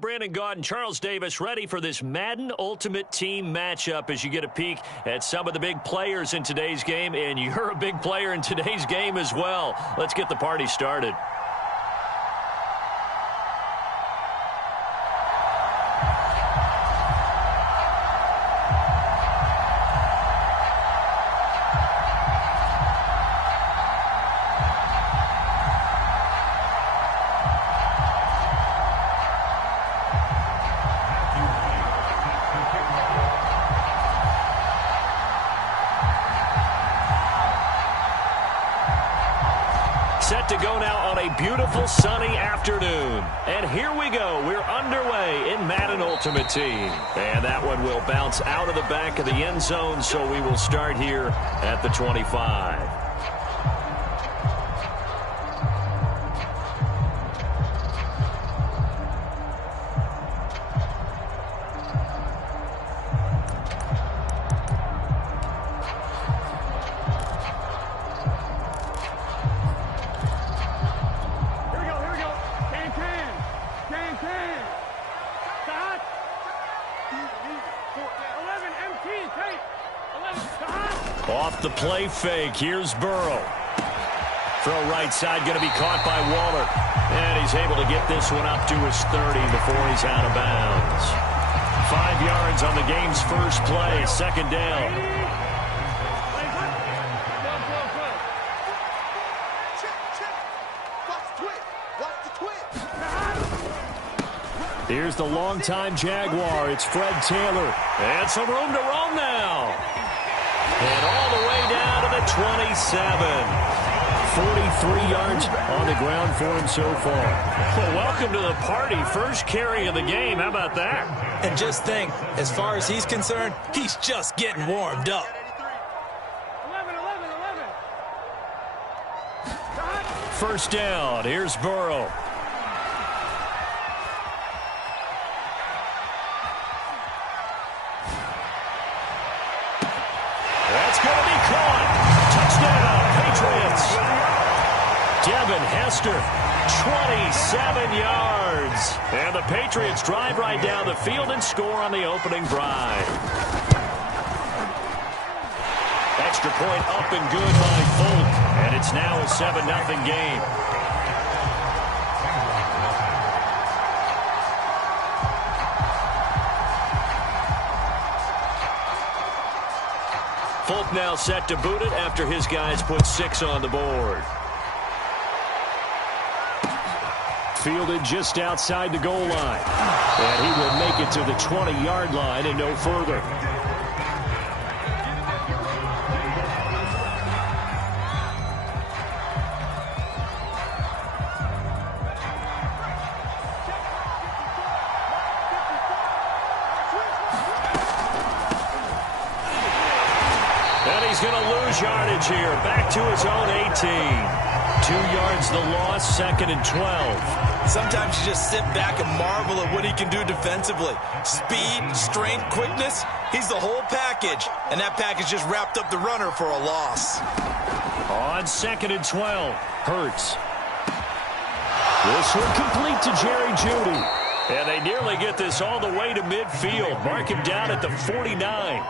Brandon Gaud and Charles Davis ready for this Madden Ultimate Team matchup as you get a peek at some of the big players in today's game, and you're a big player in today's game as well. Let's get the party started. Set to go now on a beautiful sunny afternoon. And here we go. We're underway in Madden Ultimate Team. And that one will bounce out of the back of the end zone, so we will start here at the 25. Off the play fake, here's Burrow. Throw right side, going to be caught by Waller. And he's able to get this one up to his 30 before he's out of bounds. 5 yards on the game's first play, second down. Here's the longtime Jaguar. It's Fred Taylor. And some room to roam now. And all the way down to the 27. 43 yards on the ground for him so far. Well, welcome to the party. First carry of the game. How about that? And just think, as far as he's concerned, he's just getting warmed up. 11. First down. Here's Burrow. That's going to be caught. Touchdown, Patriots. Devin Hester, 27 yards. And the Patriots drive right down the field and score on the opening drive. Extra point up and good by Folk. And it's now a 7-0 game. Folk now set to boot it after his guys put 6 on the board. Fielded just outside the goal line. And he will make it to the 20-yard line and no further. He's going to lose yardage here. Back to his own 18. 2 yards the loss, 2nd and 12. Sometimes you just sit back and marvel at what he can do defensively. Speed, strength, quickness. He's the whole package. And that package just wrapped up the runner for a loss. On 2nd and 12, Hurts. This one complete to Jerry Jeudy. And they nearly get this all the way to midfield. Mark him down at the 49.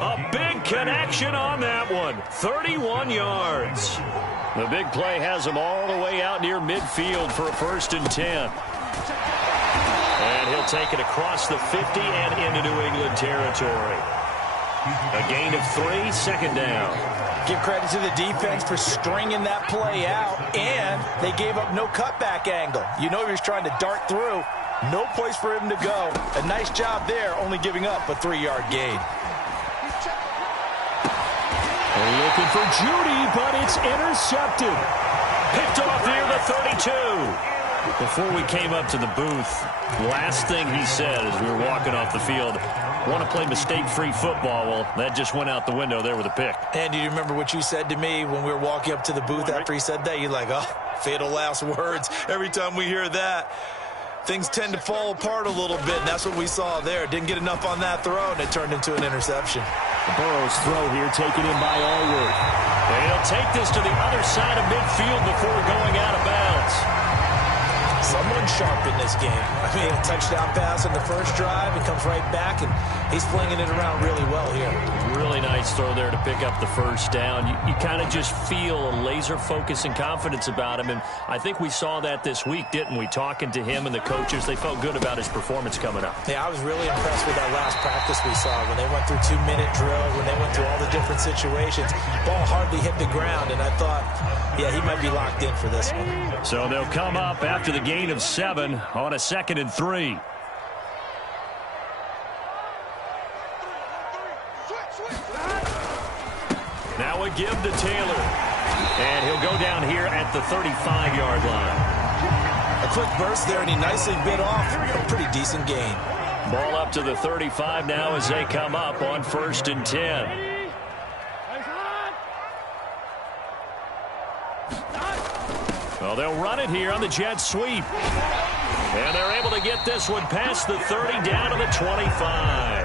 A big connection on that one. 31 yards. The big play has him all the way out near midfield for a 1st and 10. And he'll take it across the 50 and into New England territory. A gain of 3, 2nd down. Give credit to the defense for stringing that play out, and they gave up no cutback angle. You know he was trying to dart through. No place for him to go. A nice job there, only giving up a 3-yard gain. Looking for Jeudy, but it's intercepted. Picked off near the 32. Before we came up to the booth, last thing he said as we were walking off the field, want to play mistake-free football. Well, that just went out the window there with a pick. And do you remember what you said to me when we were walking up to the booth after he said that? You're like, oh, fatal last words. Every time we hear that, things tend to fall apart a little bit, and that's what we saw there. Didn't get enough on that throw, and it turned into an interception. Burrow's throw here taken in by Allward. And he'll take this to the other side of midfield before going out of bounds. Someone sharp in this game. I mean, a touchdown pass in the first drive, it comes right back, and he's flinging it around really well here. Really nice throw there to pick up the first down. You kind of just feel a laser focus and confidence about him, and I think we saw that this week, didn't we? Talking to him and the coaches, they felt good about his performance coming up. Yeah, I was really impressed with that last practice we saw when they went through 2-minute drill, when they went through all the different situations. Ball hardly hit the ground, and I thought, yeah, he might be locked in for this one. So they'll come up after the gain of 7 on a 2nd and 3. Now a give to Taylor. And he'll go down here at the 35-yard line. A quick burst there, and he nicely bit off a pretty decent gain. Ball up to the 35 now as they come up on 1st and 10. Well, they'll run it here on the jet sweep. And they're able to get this one past the 30 down to the 25.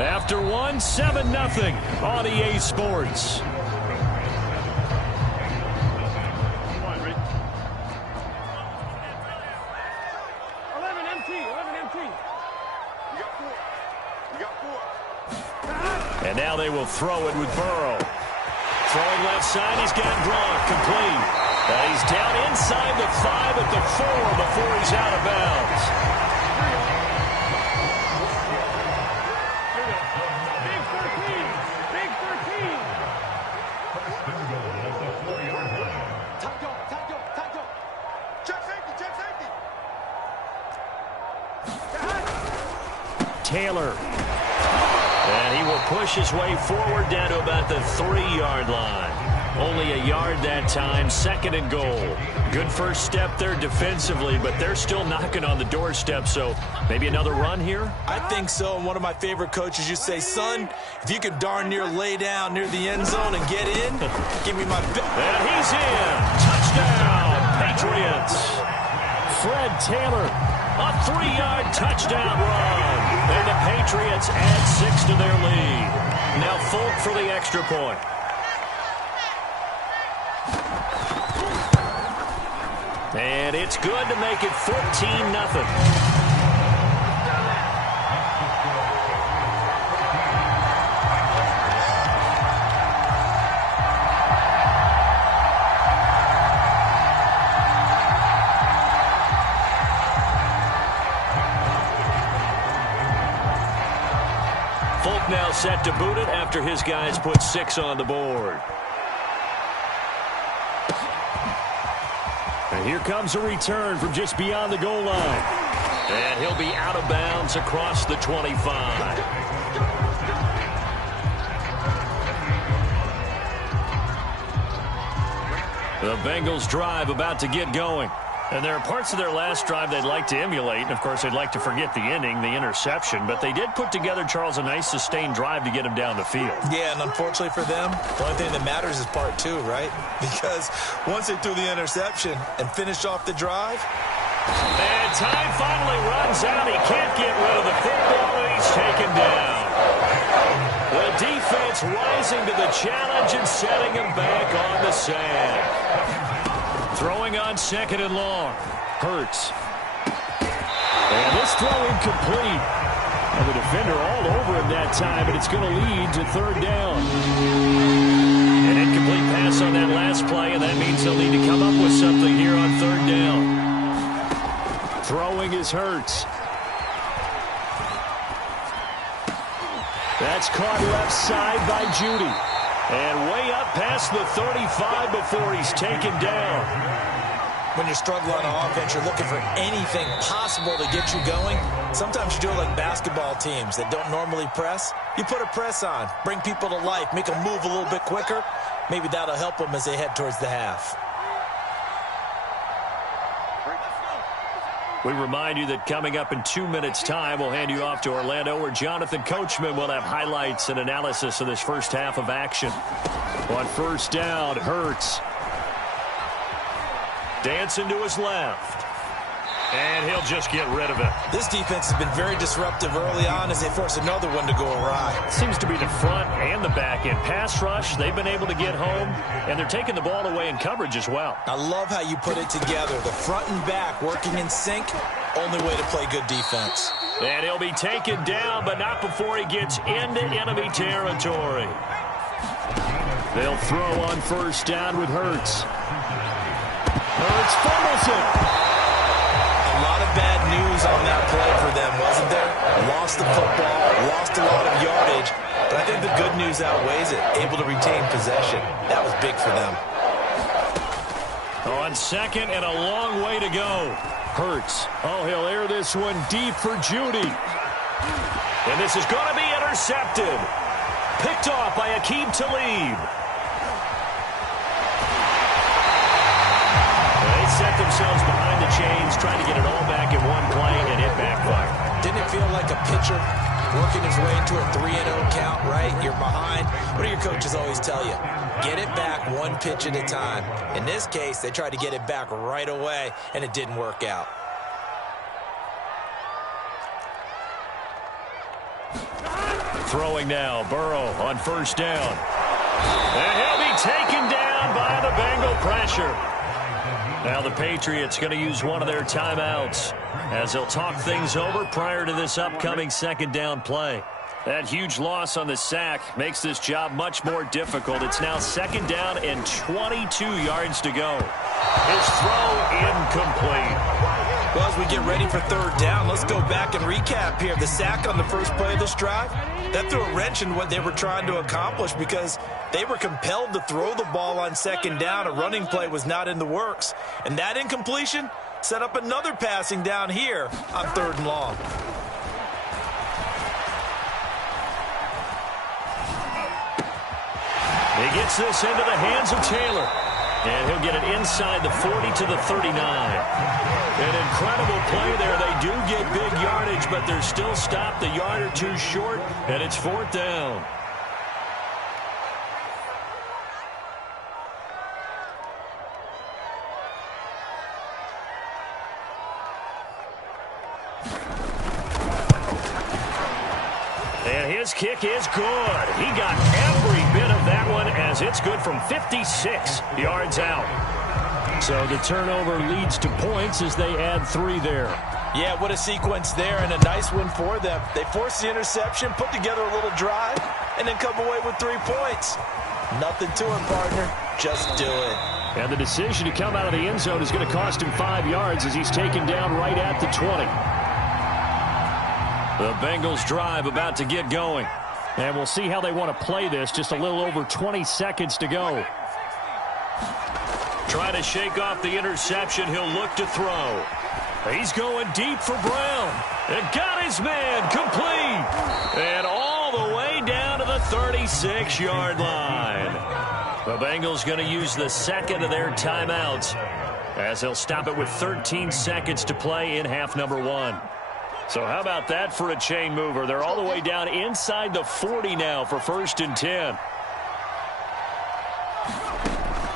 After 1, 7-0 on EA Sports. And now they will throw it with Burrow. Throwing left side, he's got Gronk complete. He's down inside the 5 at the 4 before he's out of bounds. Taylor. And he will push his way forward down to about the 3-yard line. Only a yard that time, 2nd and goal. Good first step there defensively, but they're still knocking on the doorstep, so maybe another run here? I think so, and one of my favorite coaches, you say, son, if you could darn near lay down near the end zone and get in, give me my... And he's in. Touchdown, Patriots. Fred Taylor, a 3-yard touchdown run. And the Patriots add 6 to their lead. Now Folk for the extra point. And it's good to make it 14-0. Now set to boot it after his guys put 6 on the board. And here comes a return from just beyond the goal line. And he'll be out of bounds across the 25. The Bengals drive about to get going. And there are parts of their last drive they'd like to emulate. And, of course, they'd like to forget the ending, the interception. But they did put together, Charles, a nice sustained drive to get him down the field. Yeah, and unfortunately for them, the only thing that matters is part 2, right? Because once they threw the interception and finished off the drive. And time finally runs out. He can't get rid of the football, and he's taken down. The defense rising to the challenge and setting him back on the sand. Throwing on 2nd and long. Hurts. And this throw incomplete. And the defender all over him that time, but it's going to lead to 3rd down. An incomplete pass on that last play, and that means they'll need to come up with something here on 3rd down. Throwing is Hurts. That's caught left side by Judy. And way up past the 35 before he's taken down. When you're struggling on offense, you're looking for anything possible to get you going. Sometimes you do it like basketball teams that don't normally press. You put a press on, bring people to life, make them move a little bit quicker. Maybe that'll help them as they head towards the half. We remind you that coming up in 2 minutes' time, we'll hand you off to Orlando, where Jonathan Coachman will have highlights and analysis of this first half of action. On 1st down, Hurts. Dancing to his left. And he'll just get rid of it. This defense has been very disruptive early on as they force another one to go awry. Seems to be the front and the back end. Pass rush, they've been able to get home, and they're taking the ball away in coverage as well. I love how you put it together. The front and back working in sync, only way to play good defense. And he'll be taken down, but not before he gets into enemy territory. They'll throw on first down with Hurts. Hurts fumbles it. A lot of bad news on that play for them, wasn't there? Lost the football, lost a lot of yardage, but I think the good news outweighs it. Able to retain possession. That was big for them. On second and a long way to go. Hurts. Oh, he'll air this one deep for Judy. And this is going to be intercepted. Picked off by Aqib Talib. They set themselves behind the chains, trying to get it all back in one play, and it backfired. Didn't it feel like a pitcher working his way into a 3-0 count, right? You're behind. What do your coaches always tell you? Get it back one pitch at a time. In this case, they tried to get it back right away, and it didn't work out. Throwing now, Burrow on first down. And he'll be taken down by the Bengal pressure. Now the Patriots going to use one of their timeouts as they'll talk things over prior to this upcoming second down play. That huge loss on the sack makes this job much more difficult. It's now second down and 22 yards to go. His throw incomplete. Well, as we get ready for third down, let's go back and recap here. The sack on the first play of this drive, that threw a wrench in what they were trying to accomplish because they were compelled to throw the ball on second down. A running play was not in the works. And that incompletion set up another passing down here on third and long. He gets this into the hands of Taylor. And he'll get it inside the 40 to the 39. An incredible play there. They do get big yardage, but they're still stopped a yard or two short, and it's fourth down. And his kick is good. He got every bit of that one as it's good from 56 yards out. So the turnover leads to points as they add 3 there. Yeah, what a sequence there and a nice one for them. They forced the interception, put together a little drive, and then come away with 3 points. Nothing to it, partner. Just do it. And the decision to come out of the end zone is going to cost him 5 yards as he's taken down right at the 20. The Bengals drive about to get going. And we'll see how they want to play this. Just a little over 20 seconds to go. Trying to shake off the interception. He'll look to throw. He's going deep for Brown. And got his man complete. And all the way down to the 36-yard line. The Bengals going to use the second of their timeouts as they'll stop it with 13 seconds to play in half number 1. So how about that for a chain mover? They're all the way down inside the 40 now for first and 10.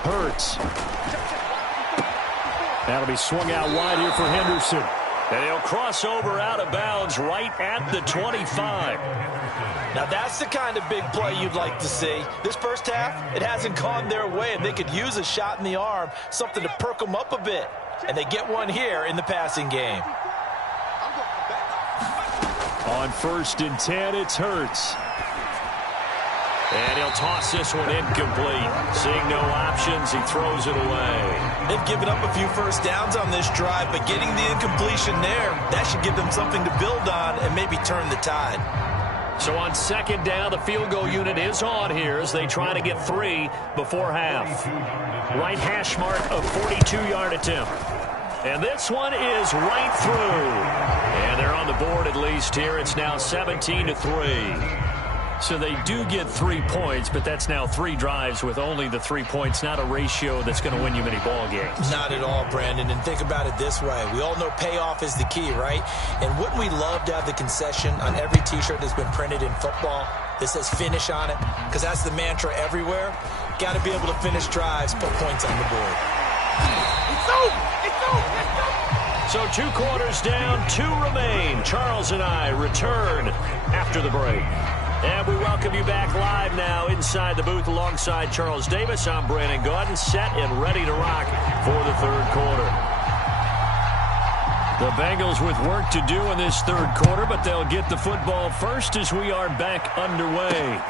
Hurts. That'll be swung out wide here for Henderson. And he'll cross over out of bounds right at the 25. Now that's the kind of big play you'd like to see. This first half, it hasn't gone their way, and they could use a shot in the arm, something to perk them up a bit. And they get one here in the passing game. On first and 10, it's Hurts. And he'll toss this one incomplete. Seeing no options, he throws it away. They've given up a few first downs on this drive, but getting the incompletion there, that should give them something to build on and maybe turn the tide. So on second down, the field goal unit is on here as they try to get 3 before half. Right hash mark of 42-yard attempt. And this one is right through. And they're on the board at least here. It's now 17-3. So they do get 3 points, but that's now 3 drives with only the 3 points, not a ratio that's going to win you many ball games. Not at all, Brandon. And think about it this way. We all know payoff is the key, right? And wouldn't we love to have the concession on every T-shirt that's been printed in football that says finish on it? Because that's the mantra everywhere. Got to be able to finish drives, put points on the board. It's over! It's over! Let's go! So 2 quarters down, 2 remain. Charles and I return after the break. And we welcome you back live now inside the booth alongside Charles Davis. I'm Brandon Gaudin, set and ready to rock for the third quarter. The Bengals with work to do in this third quarter, but they'll get the football first as we are back underway.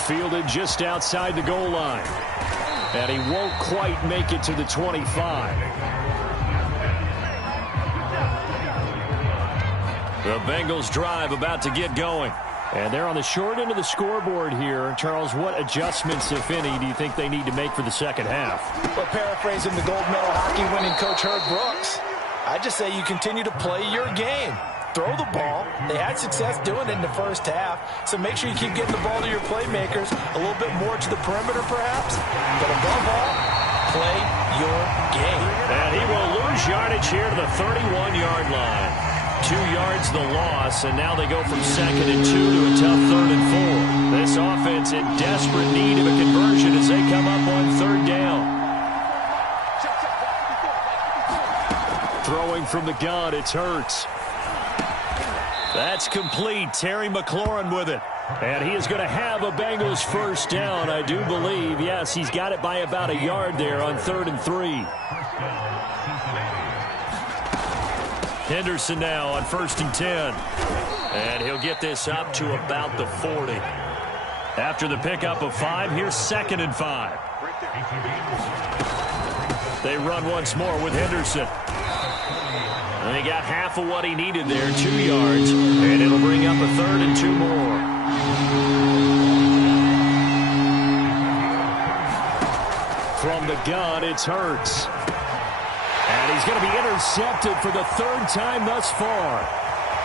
Fielded just outside the goal line. And he won't quite make it to the 25. The Bengals drive about to get going. And they're on the short end of the scoreboard here. Charles, what adjustments, if any, do you think they need to make for the second half? Well, paraphrasing the gold medal hockey winning coach Herb Brooks, I just say you continue to play your game. Throw the ball. They had success doing it in the first half, so make sure you keep getting the ball to your playmakers, a little bit more to the perimeter perhaps, but above all, play your game. And he will lose yardage here to the 31-yard line. 2 yards the loss, and now they go from 2nd and 2 to a tough 3rd and 4. This offense in desperate need of a conversion as they come up on 3rd down. Throwing from the gun, it's Hurts. That's complete. Terry McLaurin with it. And he is going to have a Bengals first down, I do believe. Yes, he's got it by about a yard there on 3rd and 3. Henderson now on 1st and 10. And he'll get this up to about the 40. After the pickup of 5, here's 2nd and 5. They run once more with Henderson. And he got half of what he needed there, 2 yards. And it'll bring up a 3rd and 2 more. From the gun, it's Hurts. And he's going to be intercepted for the 3rd time thus far.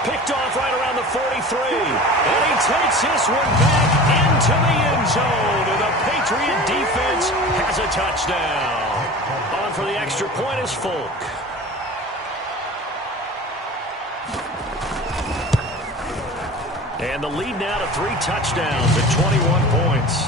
Picked off right around the 43. And he takes this one back into the end zone. And the Patriot defense has a touchdown. On for the extra point is Folk. And the lead now to 3 touchdowns at 21 points.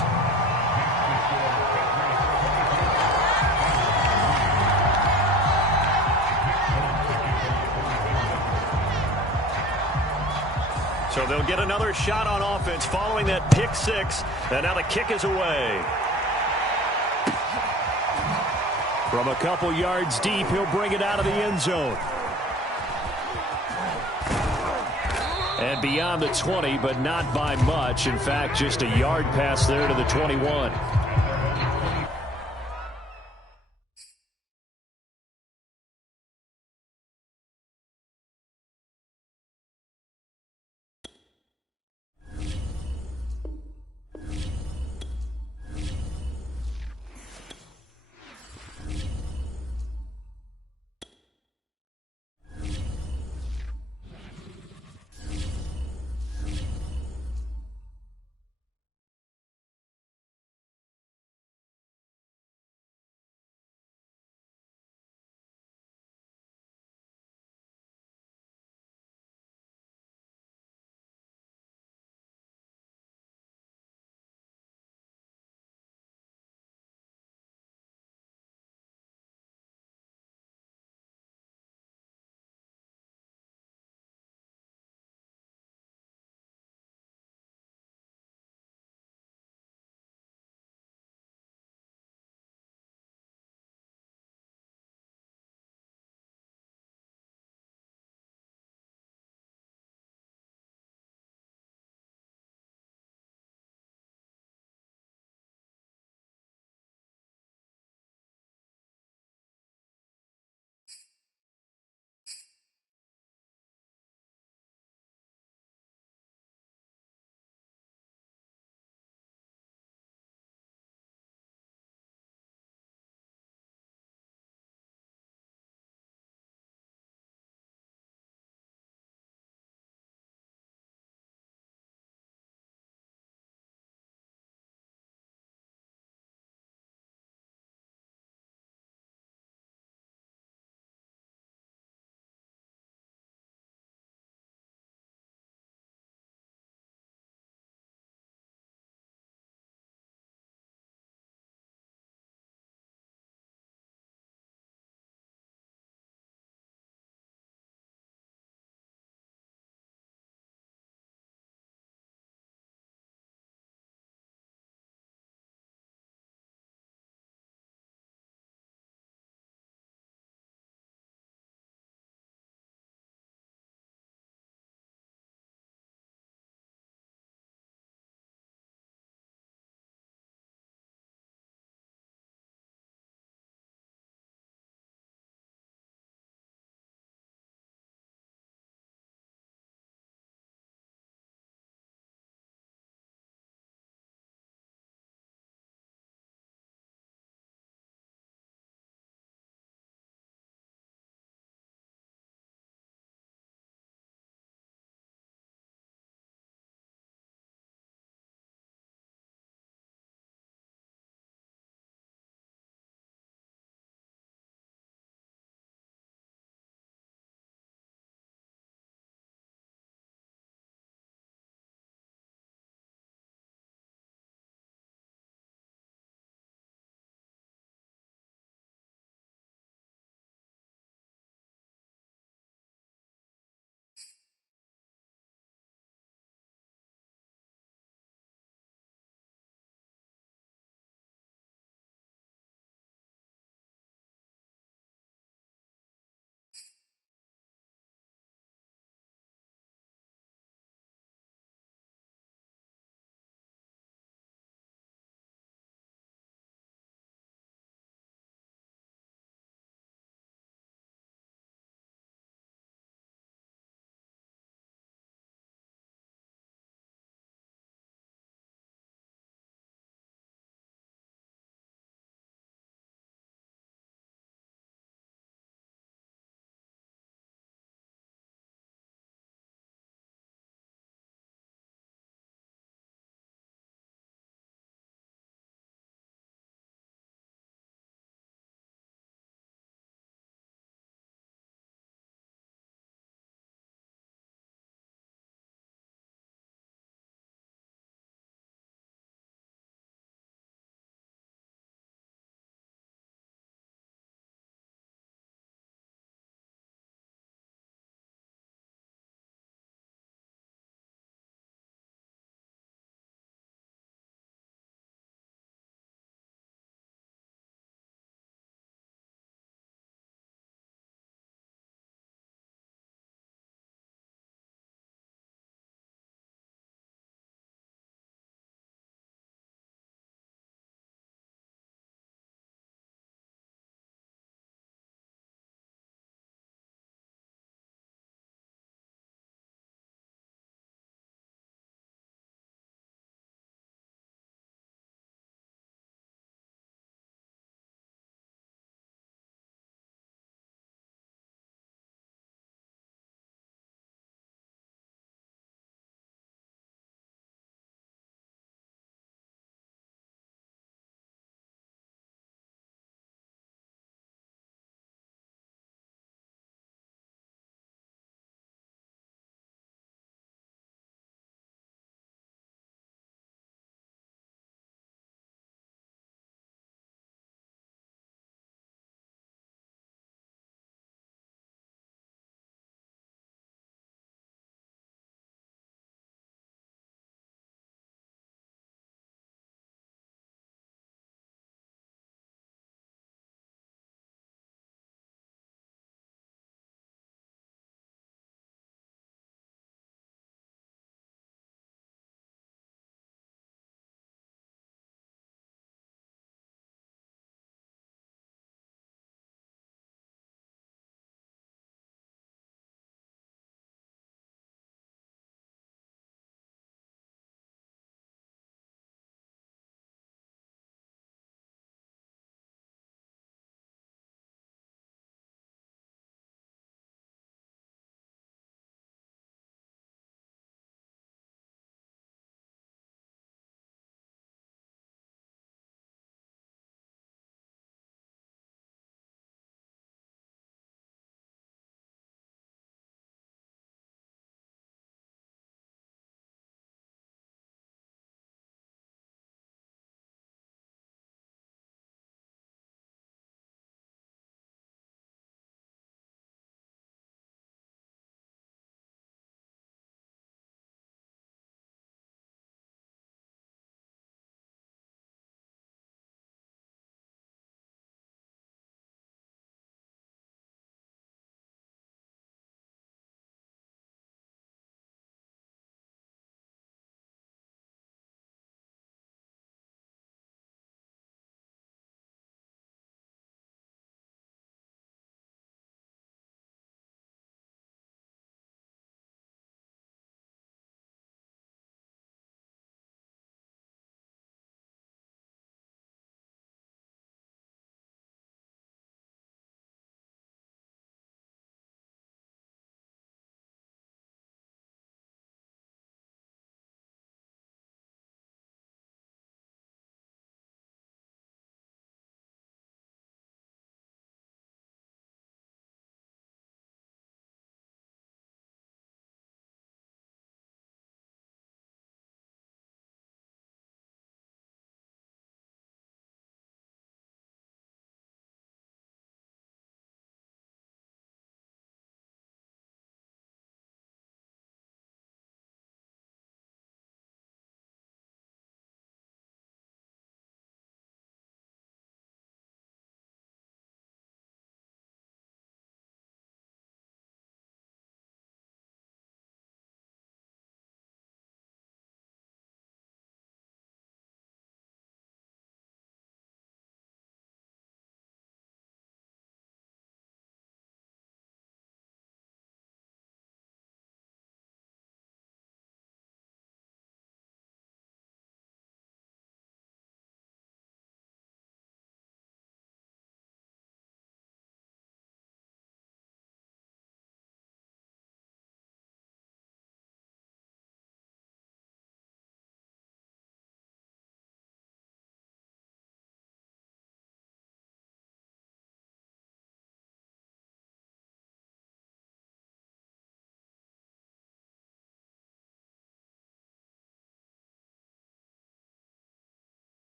So they'll get another shot on offense following that pick 6. And now the kick is away. From a couple yards deep, he'll bring it out of the end zone. And beyond the 20, but not by much. In fact, just a yard pass there to the 21.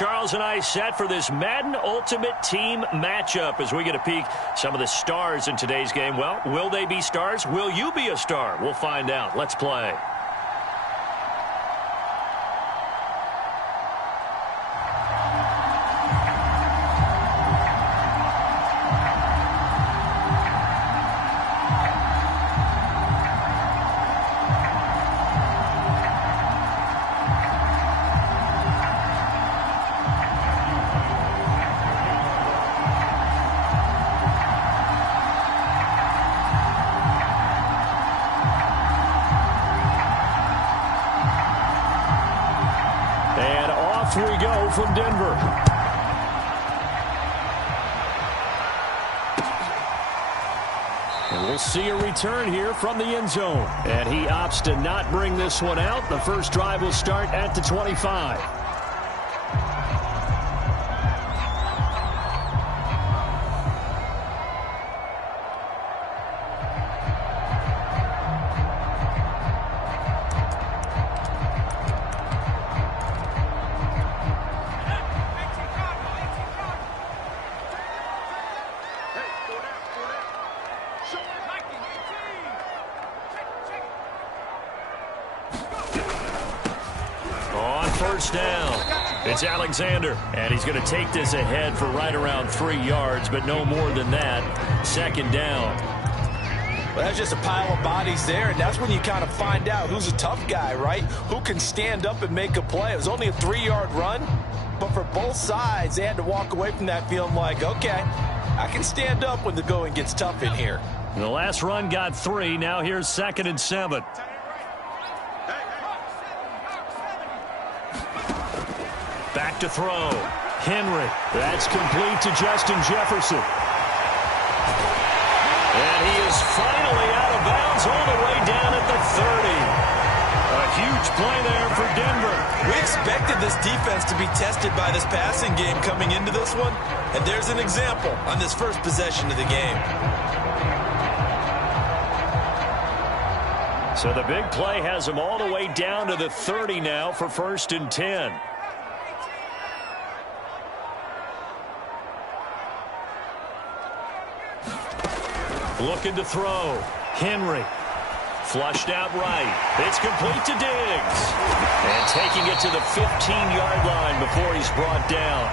Charles and I set for this Madden Ultimate Team matchup as we get a peek some of the stars in today's game. Well, will they be stars? Will you be a star? We'll find out. Let's play. We go from Denver. And we'll see a return here from the end zone. And he opts to not bring this one out. The first drive will start at the 25. First down. It's Alexander, and he's going to take this ahead for right around 3 yards, but no more than that. Second down. Well, that's just a pile of bodies there, and that's when you kind of find out who's a tough guy, right? Who can stand up and make a play. It was only a 3-yard run, but for both sides, they had to walk away from that feeling like, okay, I can stand up when the going gets tough in here. The last run got 3. Now here's 2nd and 7. Back to throw. Henry. That's complete to Justin Jefferson. And he is finally out of bounds all the way down at the 30. A huge play there for Denver. We expected this defense to be tested by this passing game coming into this one. And there's an example on this first possession of the game. So the big play has him all the way down to the 30 now for 1st and 10. Looking to throw. Henry. Flushed out right. It's complete to Diggs. And taking it to the 15-yard line before he's brought down.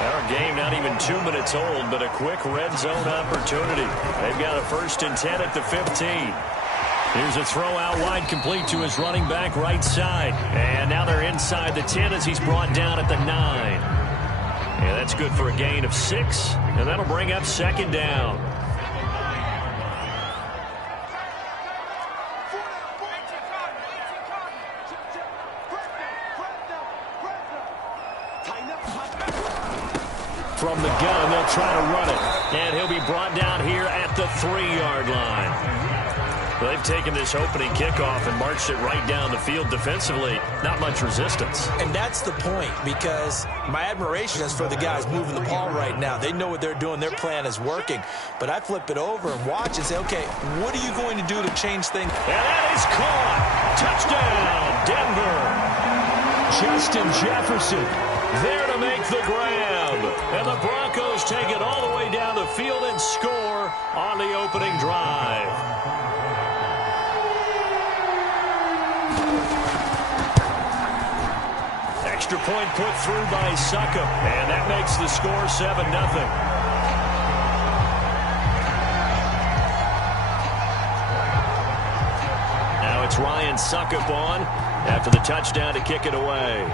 Our game not even 2 minutes old, but a quick red zone opportunity. They've got a 1st and 10 at the 15. Here's a throw out wide, complete to his running back right side. And now they're inside the 10 as he's brought down at the 9. Yeah, that's good for a gain of 6. And that'll bring up 2nd down. From the gun, they'll try to run it. And he'll be brought down here at the 3-yard line. They've taken this opening kickoff and marched it right down the field defensively. Not much resistance. And that's the point, because my admiration is for the guys moving the ball right now. They know what they're doing. Their plan is working. But I flip it over and watch and say, okay, what are you going to do to change things? And that is caught. Touchdown, Denver. Justin Jefferson there to make the grab. And the Broncos take it all the way down the field and score on the opening drive. Extra point put through by Succop, and that makes the score 7-0. Now it's Ryan Succop on after the touchdown to kick it away.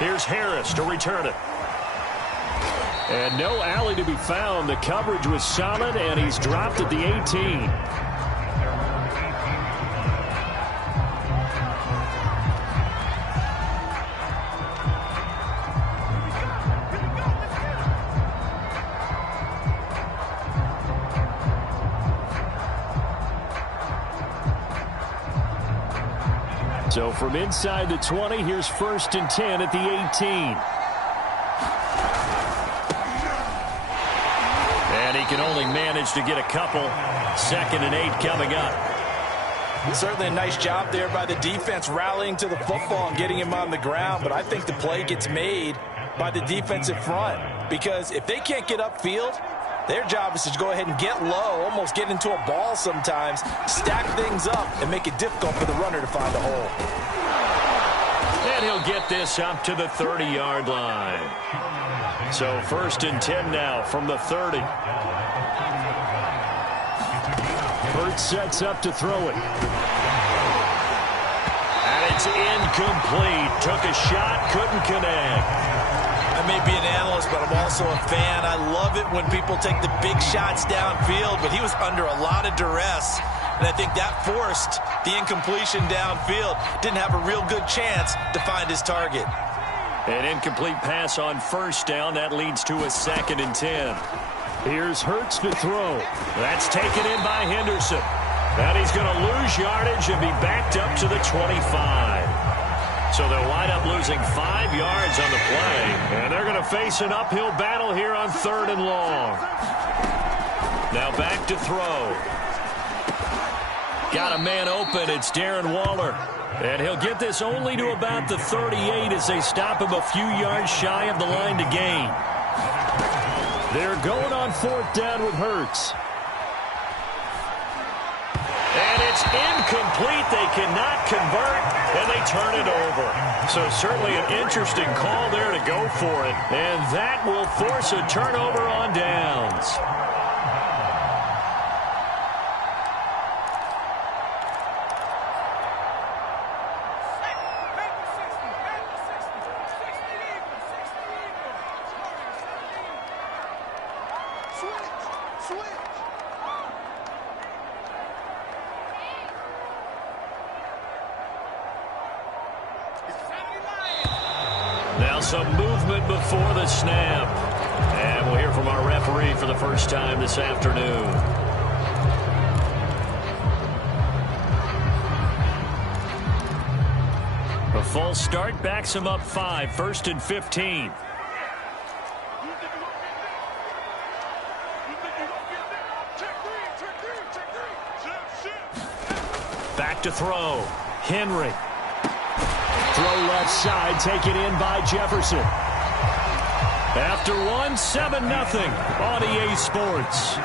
Here's Harris to return it. And no alley to be found. The coverage was solid, and he's dropped at the 18. So from inside the 20, here's 1st and 10 at the 18. And he can only manage to get a couple. 2nd and 8 coming up. Certainly a nice job there by the defense rallying to the football and getting him on the ground, but I think the play gets made by the defensive front because if they can't get upfield, their job is to go ahead and get low, almost get into a ball sometimes, stack things up, and make it difficult for the runner to find a hole. And he'll get this up to the 30-yard line. So 1st and 10 now from the 30. Hurts sets up to throw it. And it's incomplete. Took a shot, couldn't connect. I may be an analyst, but I'm also a fan. I love it when people take the big shots downfield, but he was under a lot of duress, and I think that forced the incompletion downfield. Didn't have a real good chance to find his target. An incomplete pass on 1st down. That leads to a 2nd and 10. Here's Hurts to throw. That's taken in by Henderson. And he's going to lose yardage and be backed up to the 25. So they'll wind up losing 5 yards on the play. And they're going to face an uphill battle here on 3rd and long. Now back to throw. Got a man open. It's Darren Waller. And he'll get this only to about the 38 as they stop him a few yards shy of the line to gain. They're going on 4th down with Hurts. And it's incomplete. They cannot convert, and they turn it over. So certainly an interesting call there to go for it. And that will force a turnover on downs. Now some movement before the snap. And we'll hear from our referee for the first time this afternoon. A false start backs him up 5, 1st and 15. Back to throw. Henry. Throw left side, taken in by Jefferson. After 7-0 on EA Sports.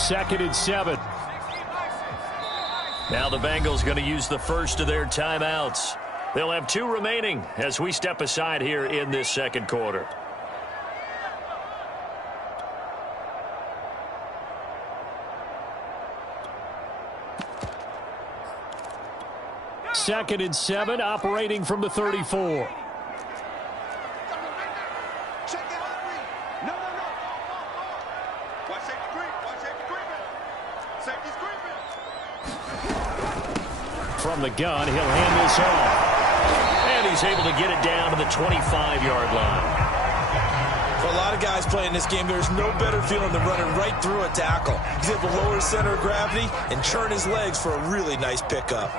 Second and 7. Now the Bengals going to use the first of their timeouts. They'll have 2 remaining as we step aside here in this second quarter. Second and 7, operating from the 34. From the gun, he'll hand this off. And he's able to get it down to the 25-yard line. For a lot of guys playing this game, there's no better feeling than running right through a tackle. He's able to lower his center of gravity and churn his legs for a really nice pickup.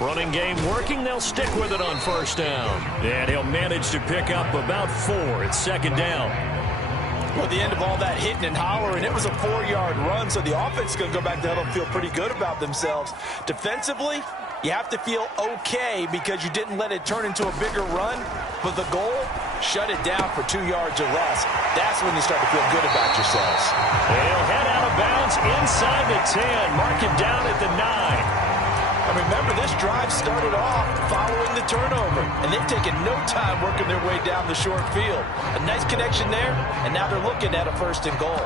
Running game working. They'll stick with it on 1st down. And he'll manage to pick up about 4 at 2nd down. Well, at the end of all that hitting and hollering, it was a 4-yard run, so the offense is going to go back there and feel pretty good about themselves. Defensively, you have to feel okay because you didn't let it turn into a bigger run. But the goal, shut it down for 2 yards or less. That's when you start to feel good about yourselves. They'll head out of bounds inside the 10. Mark it down at the 9. And remember, this drive started off following the turnover, and they've taken no time working their way down the short field. A nice connection there, and now they're looking at a 1st and goal.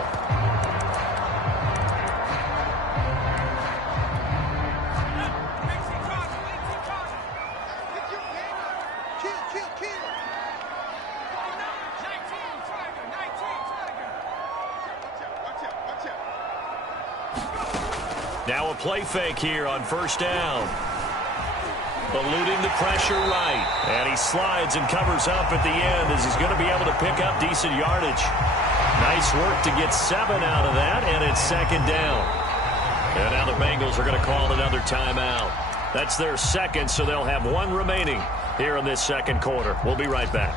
Now a play fake here on 1st down. eluding the pressure right. And he slides and covers up at the end as he's going to be able to pick up decent yardage. Nice work to get 7 out of that, and it's second down. And now the Bengals are going to call another timeout. That's their second, so they'll have 1 remaining here in this second quarter. We'll be right back.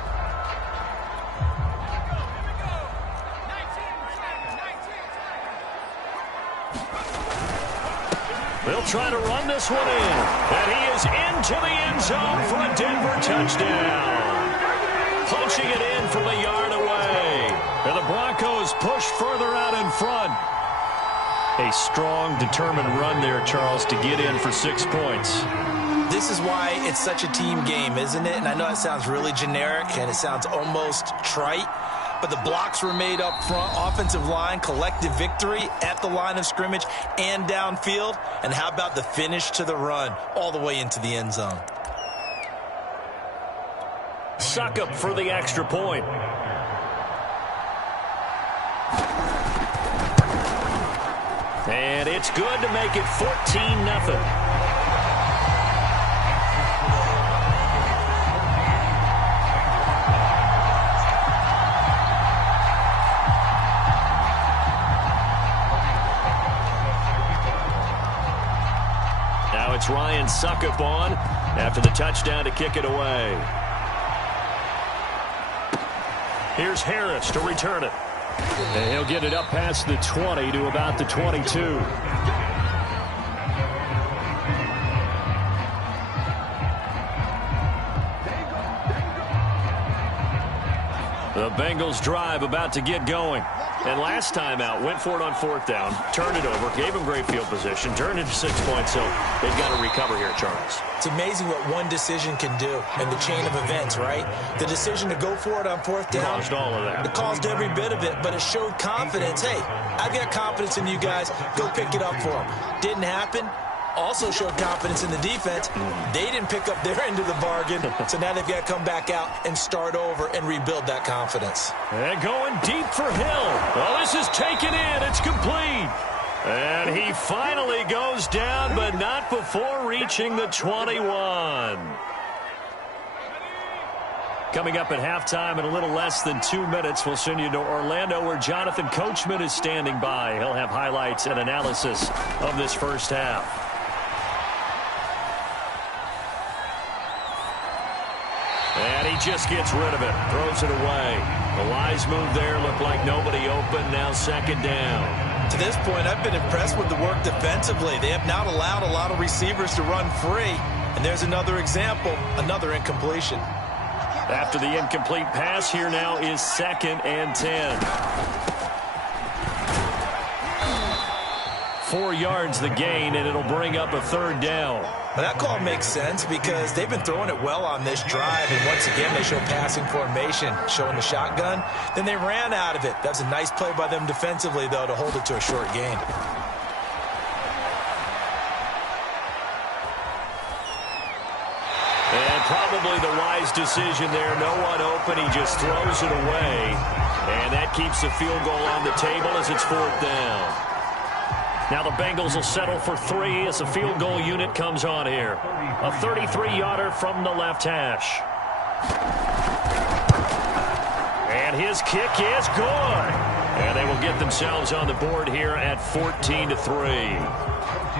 They'll try to run this one in. And he is into the end zone for a Denver touchdown. Punching it in from a yard away. And the Broncos push further out in front. A strong, determined run there, Charles, to get in for 6 points. This is why it's such a team game, isn't it? And I know it sounds really generic and it sounds almost trite, but the blocks were made up front, offensive line, collective victory at the line of scrimmage and downfield. And how about the finish to the run all the way into the end zone? Suckup for the extra point. And it's good to make it 14-0. Now it's Ryan Suckup on after the touchdown to kick it away. Here's Harris to return it. And he'll get it up past the 20 to about the 22. The Bengals drive about to get going. And last time out, went for it on 4th down, turned it over, gave him great field position, turned it to 6 points, so they've got to recover here, Charles. It's amazing what one decision can do in the chain of events, right? The decision to go for it on 4th down. Caused all of that. It caused every bit of it, but it showed confidence. Hey, I've got confidence in you guys. Go pick it up for them. Didn't happen. Also showed confidence in the defense. They didn't pick up their end of the bargain, so now they've got to come back out and start over and rebuild that confidence. And going deep for Hill. Well, this is taken in. It's complete. And he finally goes down, but not before reaching the 21. Coming up at halftime in a little less than 2 minutes, we'll send you to Orlando where Jonathan Coachman is standing by. He'll have highlights and analysis of this first half. And he just gets rid of it, throws it away. The wise move there, looked like nobody open, now second down. To this point, I've been impressed with the work defensively. They have not allowed a lot of receivers to run free. And there's another example, another incompletion. After the incomplete pass, here now is 2nd and 10. 4 yards the gain, and it'll bring up a 3rd down. Well, that call makes sense because they've been throwing it well on this drive, and once again they show passing formation, showing the shotgun. Then they ran out of it. That's a nice play by them defensively, though, to hold it to a short gain. And probably the wise decision there. No one open. He just throws it away. And that keeps the field goal on the table as it's 4th down. Now the Bengals will settle for 3 as the field goal unit comes on here. A 33-yarder from the left hash. And his kick is good. And they will get themselves on the board here at 14-3.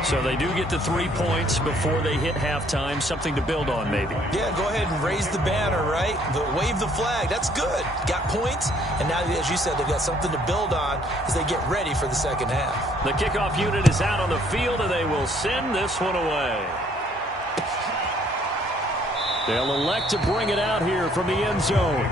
So they do get the 3 points before they hit halftime. Something to build on, maybe. Yeah, go ahead and raise the banner, right? Wave the flag. That's good. Got points, and now, as you said, they've got something to build on as they get ready for the second half. The kickoff unit is out on the field, and they will send this one away. They'll elect to bring it out here from the end zone.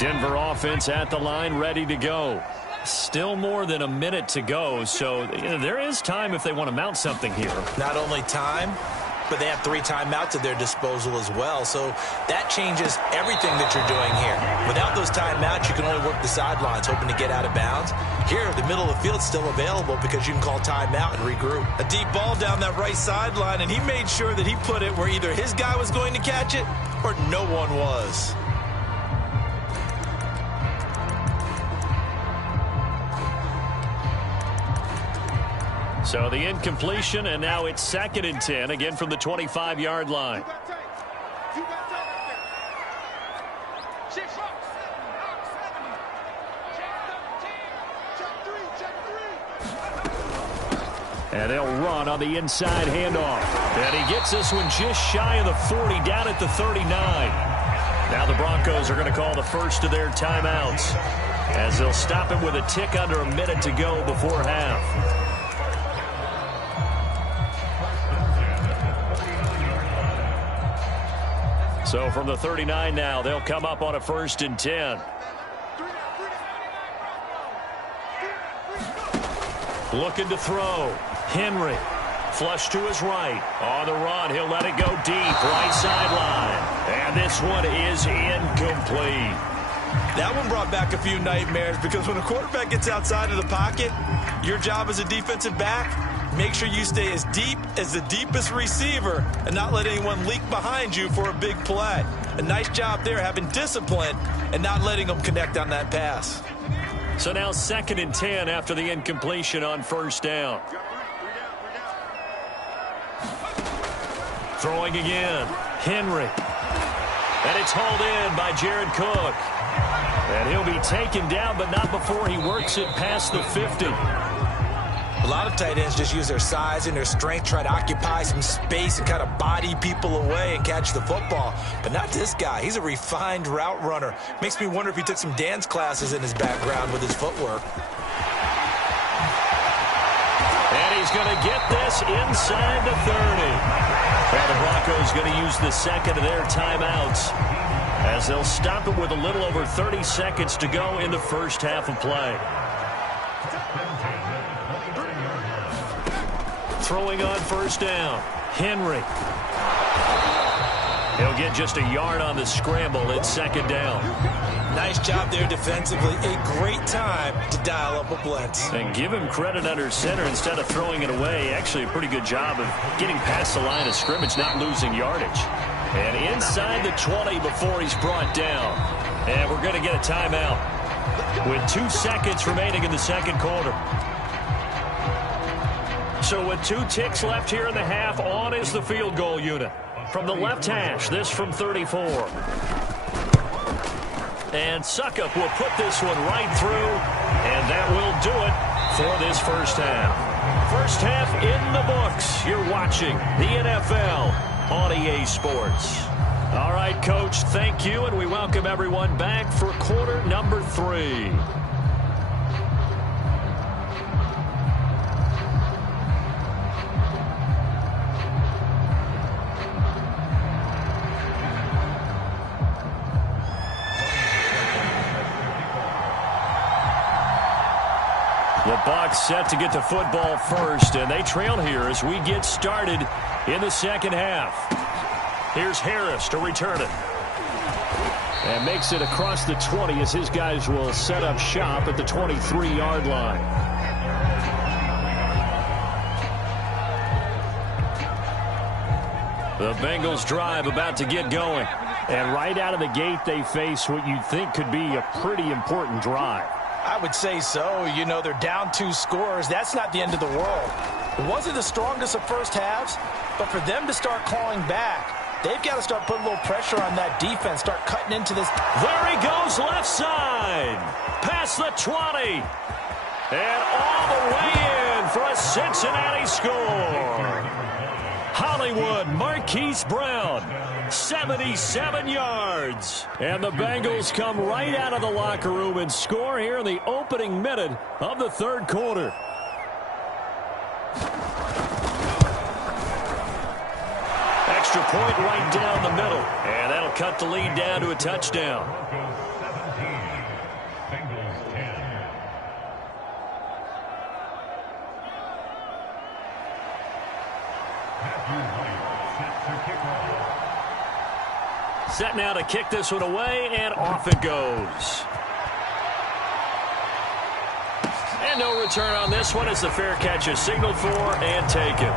Denver offense at the line, ready to go. Still more than a minute to go, so there is time if they want to mount something here. Not only time, but but they have 3 timeouts at their disposal as well. So that changes everything that you're doing here. Without those timeouts, you can only work the sidelines, hoping to get out of bounds. Here, the middle of the field's still available because you can call timeout and regroup. A deep ball down that right sideline, and he made sure that he put it where either his guy was going to catch it or no one was. So the incompletion, and now it's 2nd and 10, again from the 25-yard line. And they'll run on the inside handoff. And he gets this one just shy of the 40, down at the 39. Now the Broncos are going to call the first of their timeouts, as they'll stop him with a tick under a minute to go before half. So from the 39 now, they'll come up on a 1st and 10. Looking to throw. Henry. Flush to his right. On the run, he'll let it go deep. Right sideline. And this one is incomplete. That one brought back a few nightmares, because when a quarterback gets outside of the pocket, your job as a defensive back, make sure you stay as deep as the deepest receiver and not let anyone leak behind you for a big play. A nice job there, having discipline and not letting them connect on that pass. So now 2nd and 10 after the incompletion on 1st down. Throwing again. Henry. And it's hauled in by Jared Cook. And he'll be taken down, but not before he works it past the 50. A lot of tight ends just use their size and their strength, try to occupy some space and kind of body people away and catch the football. But not this guy. He's a refined route runner. Makes me wonder if he took some dance classes in his background with his footwork. And he's going to get this inside the 30. Well, the Broncos going to use the 2nd of their timeouts, as they'll stop it with a little over 30 seconds to go in the first half of play. Throwing on 1st down. Henry. He'll get just a yard on the scramble. It's 2nd down. Nice job there defensively. A great time to dial up a blitz. And give him credit under center instead of throwing it away. Actually a pretty good job of getting past the line of scrimmage, not losing yardage. And inside the 20 before he's brought down. And we're going to get a timeout with 2 seconds remaining in the 2nd quarter. So with 2 ticks left here in the half, on is the field goal unit. From the left hash, this from 34. And Suckup will put this one right through, and that will do it for this first half. First half in the books. You're watching the NFL on EA Sports. All right, Coach, thank you, and we welcome everyone back for quarter number 3. The Bucs set to get the football first, and they trail here as we get started in the 2nd half. Here's Harris to return it. And makes it across the 20 as his guys will set up shop at the 23-yard line. The Bengals drive about to get going. And right out of the gate, they face what you'd think could be a pretty important drive. I would say so. You know, they're down 2 scores. That's not the end of the world. It wasn't the strongest of first halves, but for them to start clawing back, they've got to start putting a little pressure on that defense, start cutting into this. There he goes, left side. Past the 20. And all the way in for a Cincinnati score. Hollywood Marquise Brown, 77 yards. And the Bengals come right out of the locker room and score here in the opening minute of the 3rd quarter. Extra point right down the middle. And that'll cut the lead down to a touchdown. Set now to kick this one away, and off it goes. And no return on this one. It's the fair catch is signaled for and taken.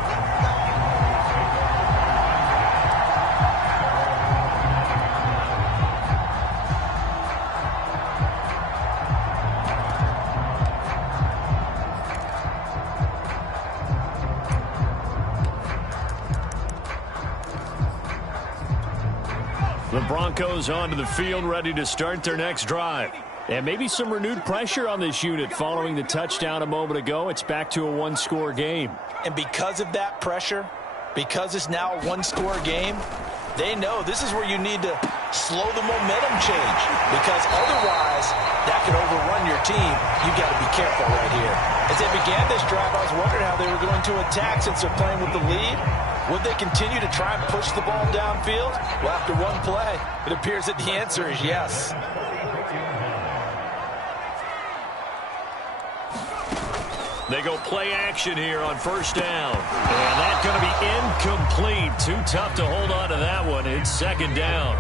The Broncos onto the field, ready to start their next drive. And maybe some renewed pressure on this unit following the touchdown a moment ago. It's back to a one-score game. And because of that pressure, because it's now a one-score game, they know this is where you need to slow the momentum change. Because otherwise, that could overrun your team. You got to be careful right here. As they began this drive, I was wondering how they were going to attack since they're playing with the lead. Would they continue to try and push the ball downfield? Well, after one play, it appears that the answer is yes. They go play action here on first down. And that's going to be incomplete. Too tough to hold on to that one. It's second down.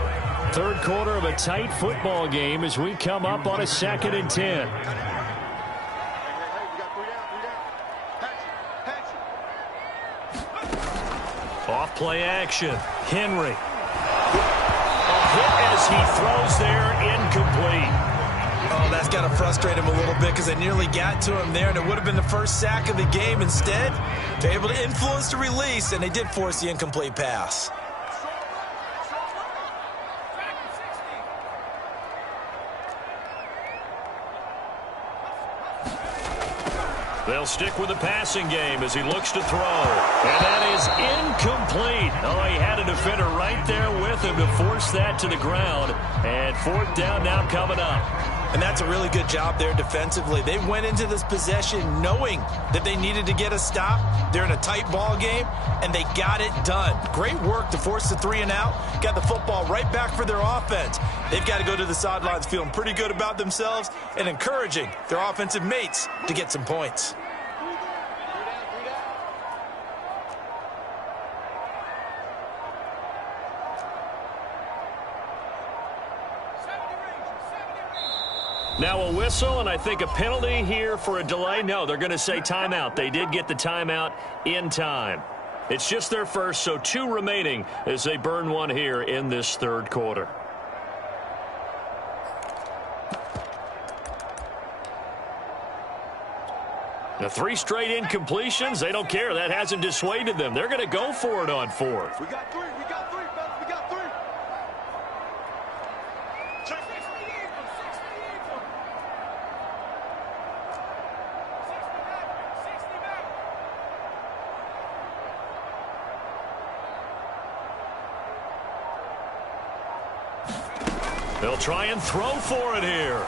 Third quarter of a tight football game as we come up on a 2nd and 10. Off play action. Henry. A hit as he throws there, incomplete. Oh, that's got to frustrate him a little bit because they nearly got to him there, and it would have been the first sack of the game. Instead, they're able to influence the release, and they did force the incomplete pass. They'll stick with the passing game as he looks to throw. And that is incomplete. Oh, he had a defender right there with him to force that to the ground. And fourth down now coming up. And that's a really good job there defensively. They went into this possession knowing that they needed to get a stop. They're in a tight ball game, and they got it done. Great work to force the 3 and out. Got the football right back for their offense. They've got to go to the sidelines feeling pretty good about themselves and encouraging their offensive mates to get some points. Now a whistle, and I think a penalty here for a delay. No, they're going to say timeout. They did get the timeout in time. It's just their first, so 2 remaining as they burn one here in this third quarter. The 3 straight incompletions, they don't care. That hasn't dissuaded them. They're going to go for it on 4th. We got 3, fellas. We got 3. They'll try and throw for it here.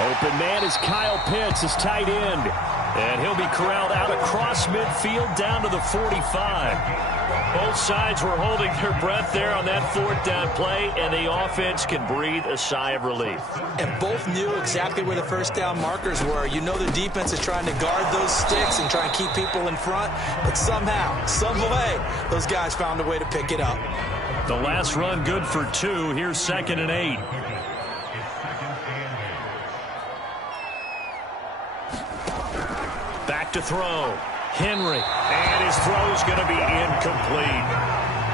Open man is Kyle Pitts, his tight end. And he'll be corralled out across midfield down to the 45. Both sides were holding their breath there on that 4th down play, and the offense can breathe a sigh of relief. And both knew exactly where the first down markers were. You know the defense is trying to guard those sticks and try and keep people in front, but somehow, some way, those guys found a way to pick it up. The last run good for 2. Here's 2nd and 8. Back to throw. Henry. And his throw's going to be incomplete.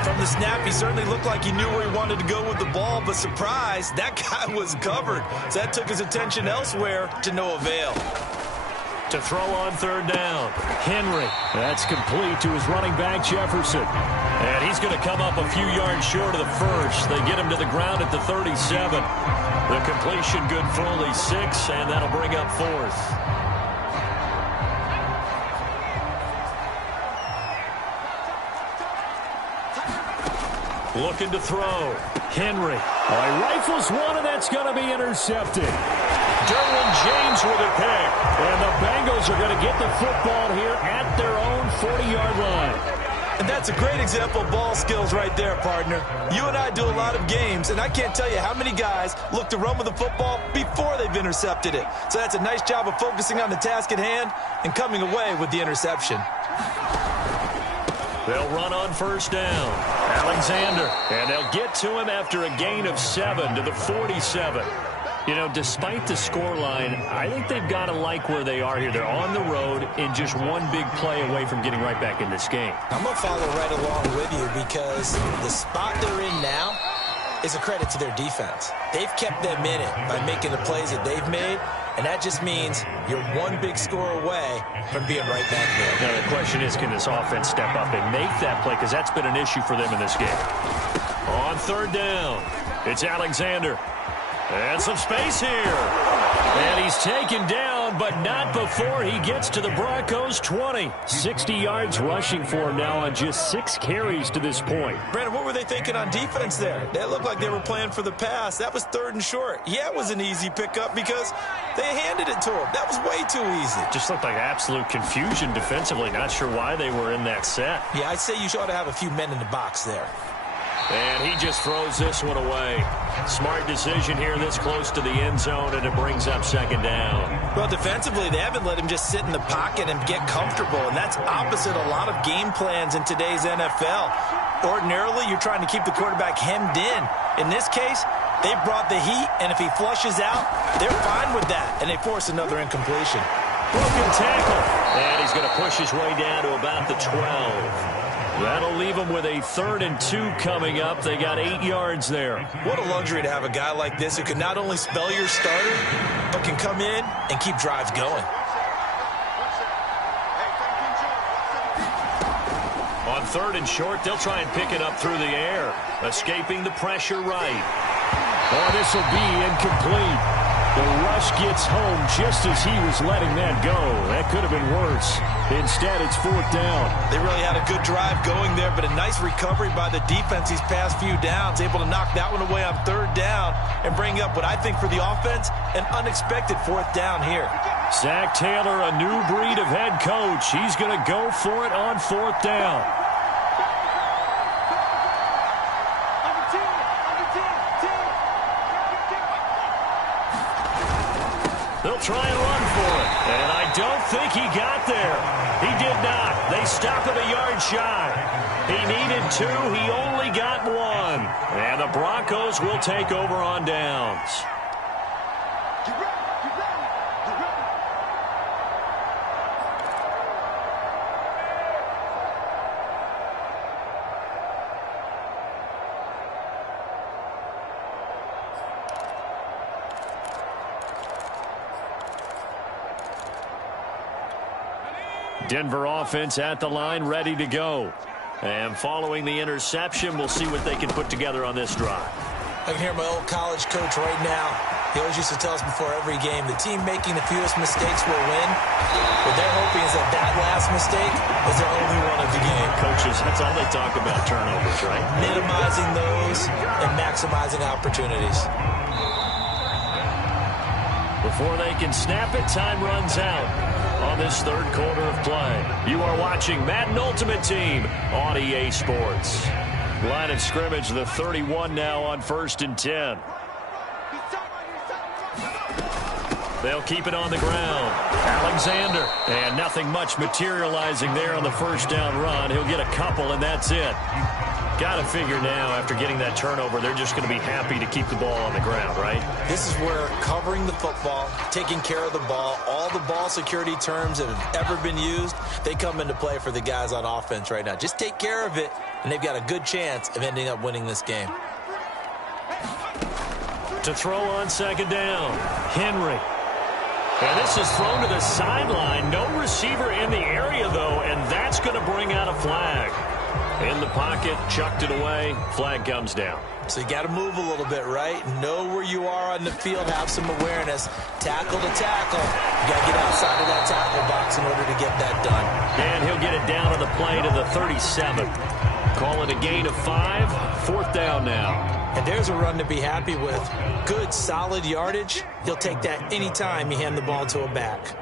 From the snap, he certainly looked like he knew where he wanted to go with the ball, but surprise, that guy was covered. So that took his attention elsewhere to no avail. To throw on 3rd down. Henry. That's complete to his running back, Jefferson. And he's going to come up a few yards short of the first. They get him to the ground at the 37. The completion good for only 6, and that'll bring up 4th. Looking to throw. Henry. Oh, he rifles one, and that's going to be intercepted. Derwin James with a pick. And the Bengals are going to get the football here at their own 40-yard line. And that's a great example of ball skills right there, partner. You and I do a lot of games, and I can't tell you how many guys look to run with the football before they've intercepted it. So that's a nice job of focusing on the task at hand and coming away with the interception. They'll run on first down. Alexander. And they'll get to him after a gain of 7 to the 47. You know, despite the scoreline, I think they've got to like where they are here. They're on the road and just one big play away from getting right back in this game. I'm going to follow right along with you because the spot they're in now is a credit to their defense. They've kept them in it by making the plays that they've made, and that just means you're one big score away from being right back there. Now, the question is, can this offense step up and make that play? Because that's been an issue for them in this game. On third down, it's Alexander. And some space here. And he's taken down, but not before he gets to the Broncos' 20. 60 yards rushing for him now on just 6 carries to this point. Brandon, what were they thinking on defense there? They looked like they were playing for the pass. That was 3rd and short. Yeah, it was an easy pickup because they handed it to him. That was way too easy. Just looked like absolute confusion defensively. Not sure why they were in that set. Yeah, I'd say you ought to have a few men in the box there. And he just throws this one away. Smart decision here this close to the end zone, and it brings up 2nd down. Well, defensively, they haven't let him just sit in the pocket and get comfortable, and that's opposite a lot of game plans in today's NFL. Ordinarily, you're trying to keep the quarterback hemmed in. In this case, they brought the heat, and if he flushes out, they're fine with that, and they force another incompletion. Broken tackle. And he's going to push his way down to about the 12. That'll leave them with a 3rd and 2 coming up. They got 8 yards there. What a luxury to have a guy like this who can not only spell your starter, but can come in and keep drives going. On 3rd and short, they'll try and pick it up through the air. Escaping the pressure right. Oh, this will be incomplete. The rush gets home just as he was letting that go. That could have been worse. Instead, it's 4th down. They really had a good drive going there, but a nice recovery by the defense these past few downs, able to knock that one away on 3rd down and bring up what I think for the offense, an unexpected 4th down here. Zach Taylor, a new breed of head coach. He's going to go for it on 4th down. They'll try and run for it. And I don't think he got there. He did not. They stop him a yard shy. He needed 2. He only got 1. And the Broncos will take over on downs. Denver offense at the line, ready to go. And following the interception, we'll see what they can put together on this drive. I can hear my old college coach right now. He always used to tell us before every game, the team making the fewest mistakes will win. What they're hoping is that that last mistake is their only one of the game. Coaches, that's all they talk about, turnovers, right? Minimizing those and maximizing opportunities. Before they can snap it, time runs out on this 3rd quarter of play. You are watching Madden Ultimate Team on EA Sports. Line of scrimmage, the 31 now on 1st and 10. They'll keep it on the ground. Alexander. And nothing much materializing there on the 1st down run. He'll get a couple, and that's it. Got to figure now, after getting that turnover, they're just going to be happy to keep the ball on the ground, right? This is where covering the football, taking care of the ball, all the ball security terms that have ever been used, they come into play for the guys on offense right now. Just take care of it, and they've got a good chance of ending up winning this game. To throw on 2nd down, Henry. And this is thrown to the sideline. No receiver in the area, though, and that's going to bring out a flag. In the pocket, chucked it away, flag comes down. So you got to move a little bit, right? Know where you are on the field, have some awareness. Tackle to tackle. You got to get outside of that tackle box in order to get that done. And he'll get it down on the play to the 37. Call it a gain of 5, 4th down now. And there's a run to be happy with. Good, solid yardage. He'll take that anytime you hand the ball to a back.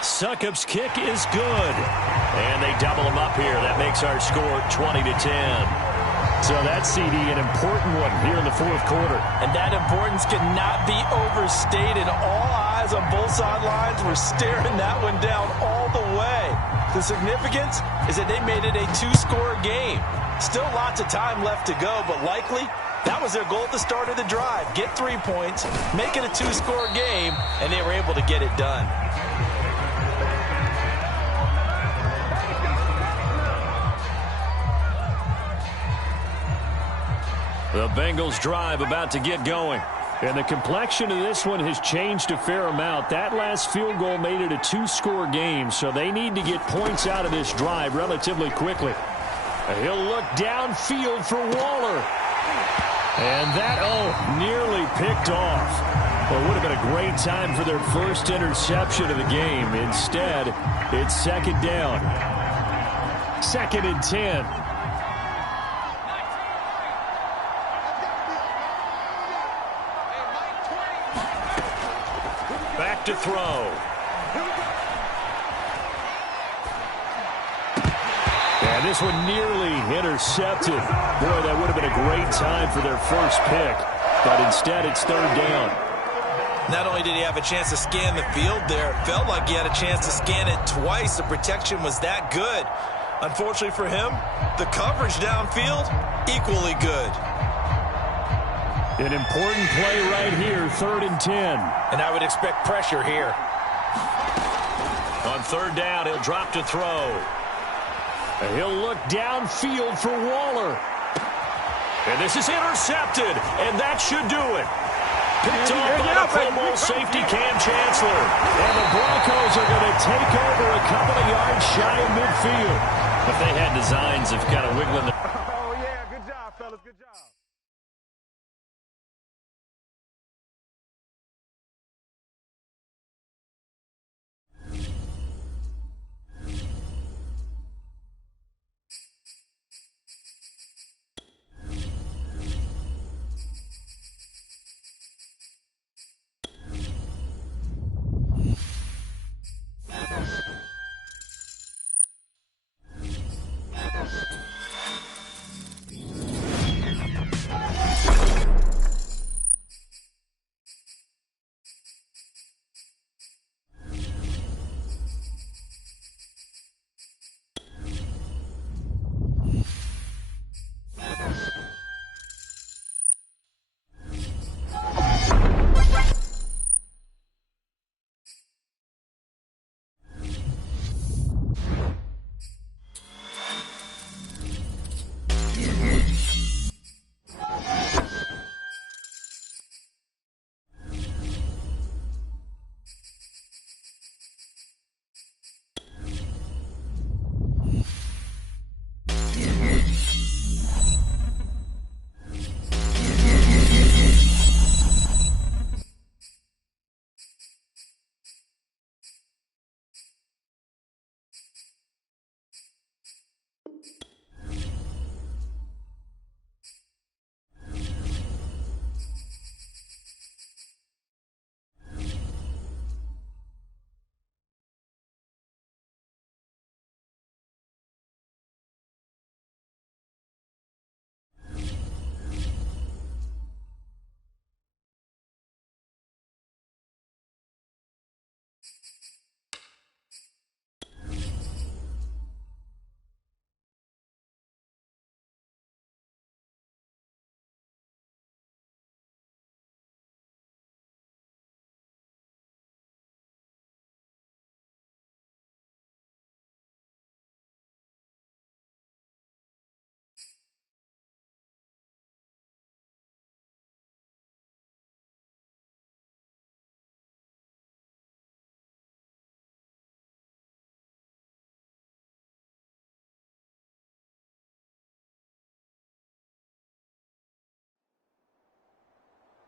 Succop's kick is good. And they double him up here. That makes our score 20-10. So that CD, an important one here in the 4th quarter. And that importance cannot be overstated. All eyes on both sidelines were staring that one down all the way. The significance is that they made it a two-score game. Still lots of time left to go, but likely that was their goal at the start of the drive. Get 3 points, make it a two-score game, and they were able to get it done. The Bengals drive about to get going. And the complexion of this one has changed a fair amount. That last field goal made it a two-score game, so they need to get points out of this drive relatively quickly. He'll look downfield for Waller. And that, nearly picked off. Well, it would have been a great time for their first interception of the game. Instead, it's second down. 2nd and 10. Back to throw. And this one nearly intercepted. Boy, that would have been a great time for their first pick. But instead, it's third down. Not only did he have a chance to scan the field there, it felt like he had a chance to scan it twice. The protection was that good. Unfortunately for him, the coverage downfield, equally good. An important play right here, 3rd and 10. And I would expect pressure here. On third down, he'll drop to throw. He'll look downfield for Waller. And this is intercepted, and that should do it. Picked off by the Pro Bowl safety Cam Chancellor. And the Broncos are going to take over a couple of yards shy of midfield. But they had designs of kind of wiggling the... Oh, yeah, good job, fellas, good job.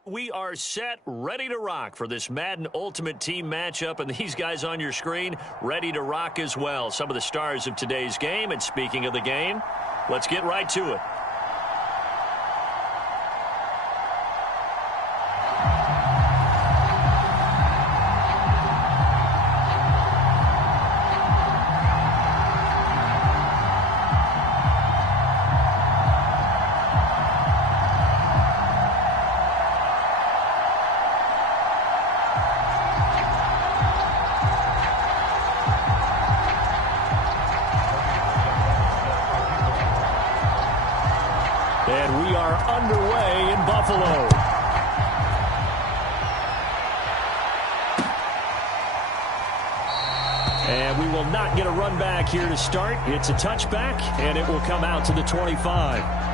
We are set, ready to rock for this Madden Ultimate Team matchup, and these guys on your screen ready to rock as well. Some of the stars of today's game, and speaking of the game, let's get right to it. And we are underway in Buffalo. And we will not get a run back here to start. It's a touchback, and it will come out to the 25.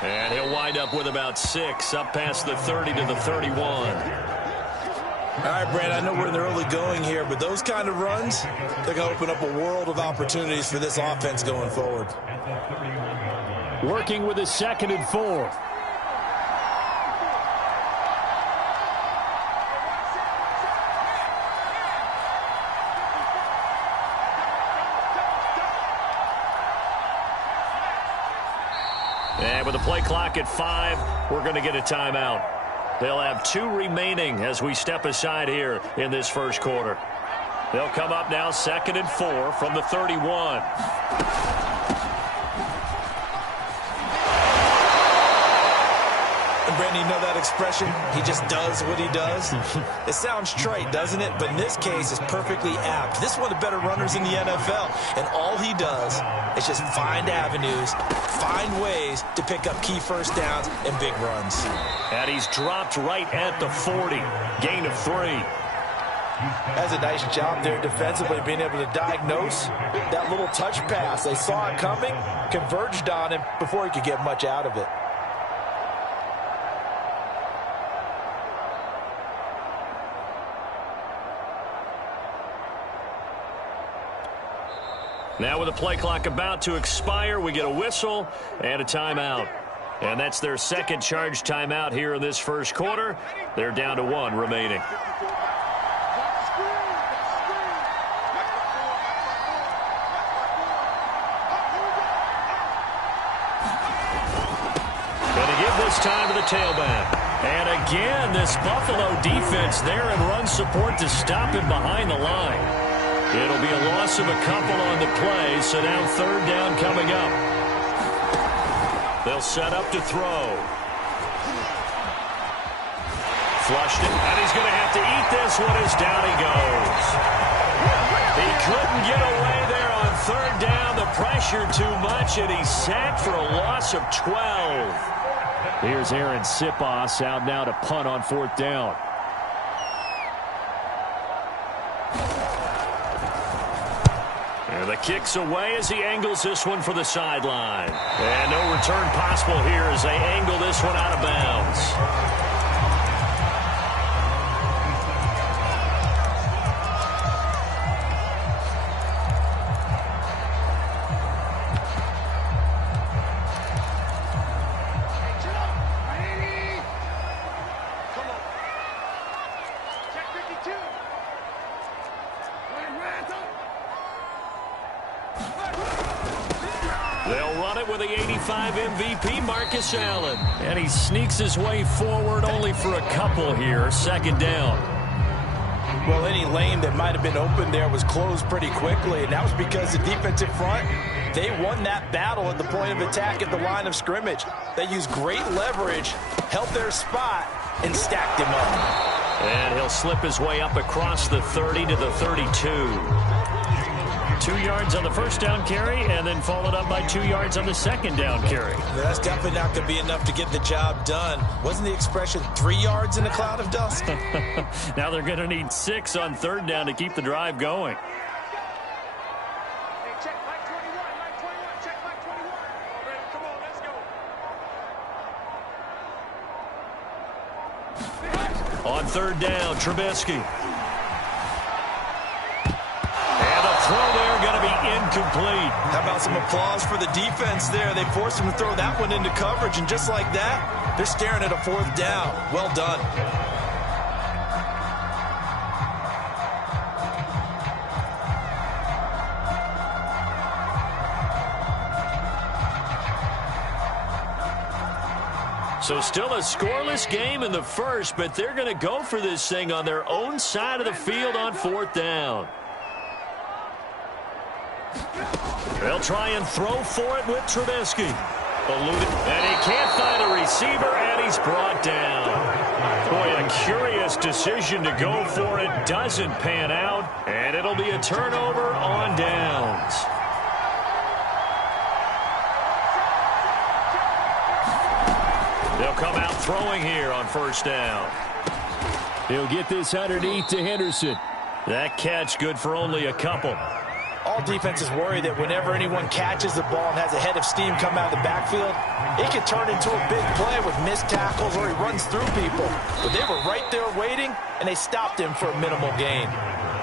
And he'll wind up with about 6, up past the 30 to the 31. All right, Brad, I know we're in the early going here, but those kind of runs, they're going to open up a world of opportunities for this offense going forward. Working with his 2nd and 4. And with the play clock at 5, we're going to get a timeout. They'll have 2 remaining as we step aside here in this first quarter. They'll come up now 2nd and 4 from the 31. And Brandon, you know that expression? He just does what he does. It sounds trite, doesn't it? But in this case, it's perfectly apt. This is one of the better runners in the NFL. And all he does is just find avenues, find ways to pick up key first downs and big runs. And he's dropped right at the 40. Gain of 3. That's a nice job there defensively, being able to diagnose that little touch pass. They saw it coming, converged on him before he could get much out of it. Now with the play clock about to expire, we get a whistle and a timeout. And that's their 2nd charge timeout here in this first quarter. They're down to 1 remaining. Going to give this time to the tailback. And again, this Buffalo defense there in run support to stop him behind the line. It'll be a loss of a couple on the play, so now 3rd down coming up. They'll set up to throw. Flushed it, and he's going to have to eat this one as down he goes. He couldn't get away there on 3rd down. The pressure too much, and he's sacked for a loss of 12. Here's Aaron Sipos out now to punt on 4th down. The kick's away as he angles this one for the sideline. And no return possible here as they angle this one out of bounds. They'll run it with the 85 MVP, Marcus Allen. And he sneaks his way forward only for a couple here. 2nd down. Well, any lane that might have been open there was closed pretty quickly, and that was because the defensive front, they won that battle at the point of attack at the line of scrimmage. They used great leverage, held their spot, and stacked him up. And he'll slip his way up across the 30 to the 32. 2 yards on the 1st down carry, and then followed up by 2 yards on the 2nd down carry. That's definitely not going to be enough to get the job done. Wasn't the expression 3 yards in a cloud of dust? Now they're going to need 6 on 3rd down to keep the drive going. On 3rd down, Trubisky. Throw there going to be incomplete. How about some applause for the defense there? They forced him to throw that one into coverage, and just like that, they're staring at a 4th down. Well done. So still a scoreless game in the first, but they're going to go for this thing on their own side of the field on 4th down. They'll try and throw for it with Trubisky. Eluded, and he can't find a receiver, and he's brought down. Boy, a curious decision to go for it. Doesn't pan out, and it'll be a turnover on downs. They'll come out throwing here on first down. He'll get this underneath to Henderson. That catch good for only a couple. All defenses worry that whenever anyone catches the ball and has a head of steam come out of the backfield, it can turn into a big play with missed tackles or he runs through people. But they were right there waiting, and they stopped him for a minimal gain.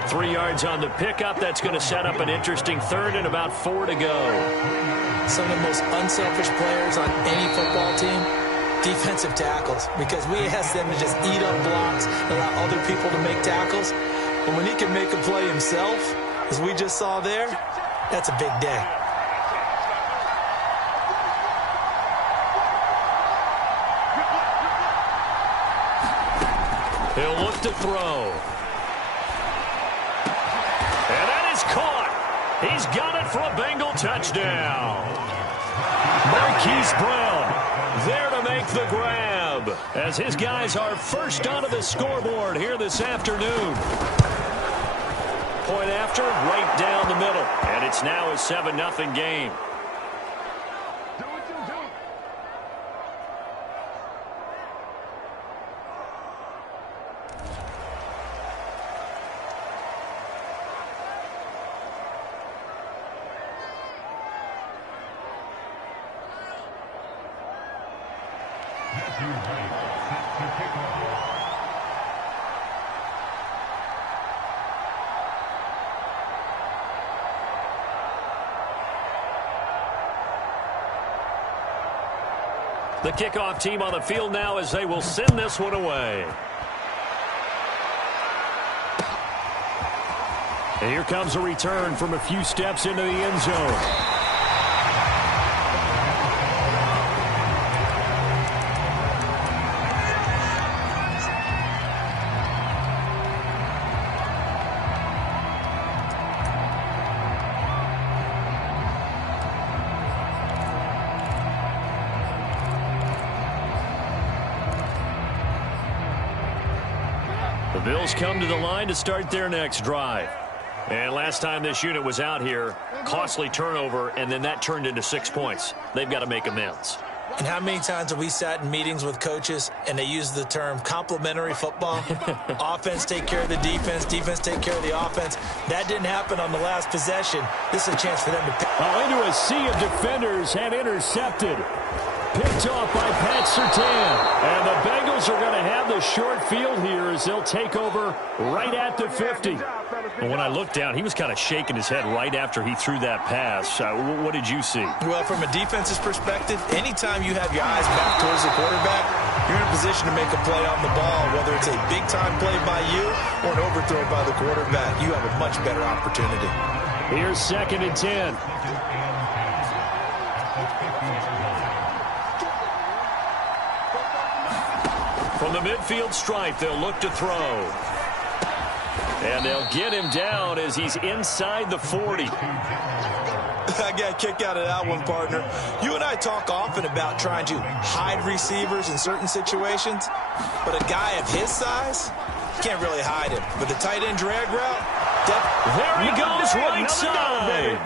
3 yards on the pickup. That's going to set up an interesting third and about 4 to go. Some of the most unselfish players on any football team, defensive tackles, because we ask them to just eat up blocks, allow other people to make tackles. But when he can make a play himself, as we just saw there, that's a big day. He'll look to throw. And that is caught. He's got it for a Bengal touchdown. Marquise Brown there to make the grab as his guys are first onto the scoreboard here this afternoon. Point after, right down the middle. And it's now a 7-0 game. The kickoff team on the field now as they will send this one away. And here comes a return from a few steps into the end zone. The Bills come to the line to start their next drive. And last time this unit was out here, costly turnover, and then that turned into 6 points. They've got to make amends. And how many times have we sat in meetings with coaches and they use the term complementary football? Offense take care of the defense, defense take care of the offense. That didn't happen on the last possession. This is a chance for them to pick. Into a sea of defenders and intercepted. Picked off by Pat Surtain. And the Bengals are going to have the short field here as they'll take over right at the 50. Well, when I looked down, he was kind of shaking his head right after he threw that pass. What did you see? Well, from a defense's perspective, anytime you have your eyes back towards the quarterback, you're in a position to make a play on the ball, whether it's a big-time play by you or an overthrow by the quarterback. You have a much better opportunity. Here's 2nd and 10. From the midfield stripe, they'll look to throw. And they'll get him down as he's inside the 40. I got a kick out of that one, partner. You and I talk often about trying to hide receivers in certain situations, but a guy of his size, can't really hide him. But the tight end drag route, there he goes right side.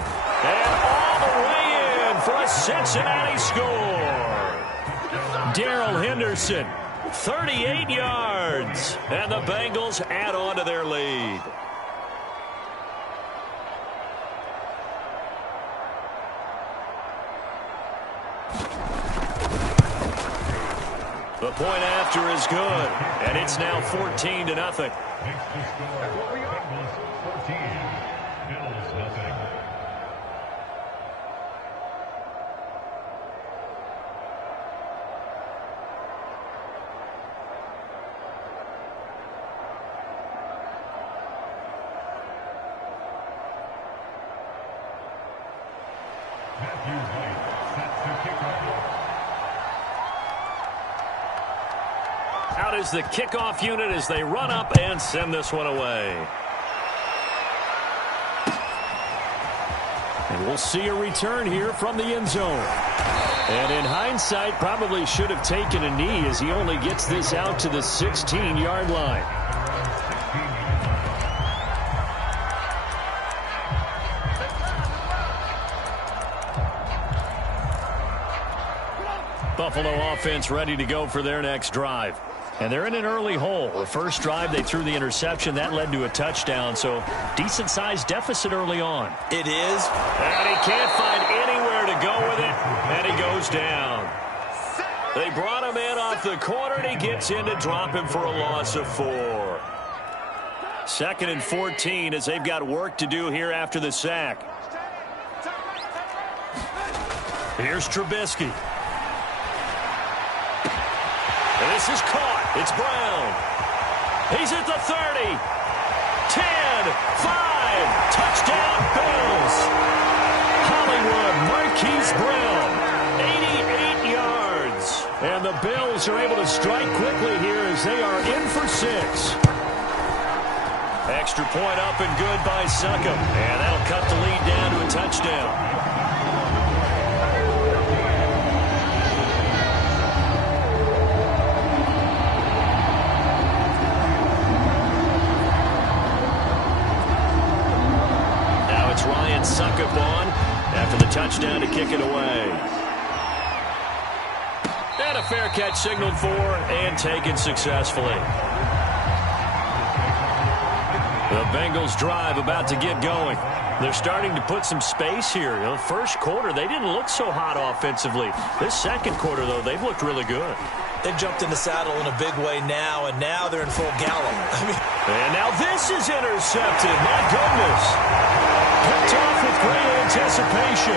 And all the way in for a Cincinnati score. Darrell Henderson. 38 yards, and the Bengals add on to their lead. The point after is good, and it's now 14-0. Out is the kickoff unit as they run up and send this one away. And we'll see a return here from the end zone. And in hindsight, probably should have taken a knee as he only gets this out to the 16-yard line. Buffalo offense ready to go for their next drive. And they're in an early hole. The first drive, they threw the interception. That led to a touchdown, so decent-sized deficit early on. It is. And he can't find anywhere to go with it, and he goes down. They brought him in off the corner, and he gets in to drop him for a loss of 4. 2nd and 14 as they've got work to do here after the sack. Here's Trubisky. And this is caught. It's Brown. He's at the 30. 10, 5. Touchdown, Bills. Hollywood Marquise Brown. 88 yards. And the Bills are able to strike quickly here as they are in for 6. Extra point up and good by Succop. And that'll cut the lead down to a touchdown. Succop on after the touchdown to kick it away. And a fair catch signaled for and taken successfully. The Bengals drive about to get going. They're starting to put some space here. You know, first quarter, they didn't look so hot offensively. This second quarter, though, they've looked really good. They've jumped in the saddle in a big way now, and now they're in full gallop. And now this is intercepted. My goodness. Picked off with great anticipation.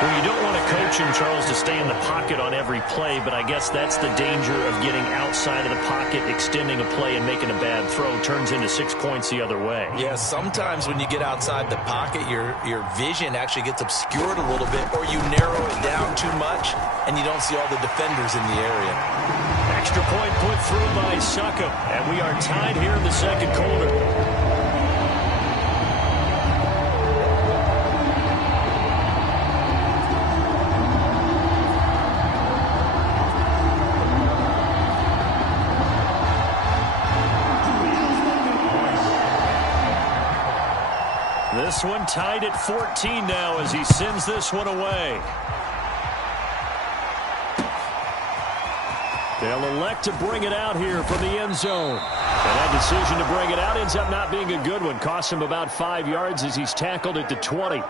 Well, you don't want to coach him, Charles, to stay in the pocket on every play, but I guess that's the danger of getting outside of the pocket, extending a play, and making a bad throw. Turns into 6 points the other way. Yeah, sometimes when you get outside the pocket, your vision actually gets obscured a little bit, or you narrow it down too much, and you don't see all the defenders in the area. Extra point put through by Succop, and we are tied here in the second quarter. This one tied at 14 now as he sends this one away. They'll elect to bring it out here from the end zone. And that decision to bring it out ends up not being a good one. Costs him about 5 yards as he's tackled at the 20.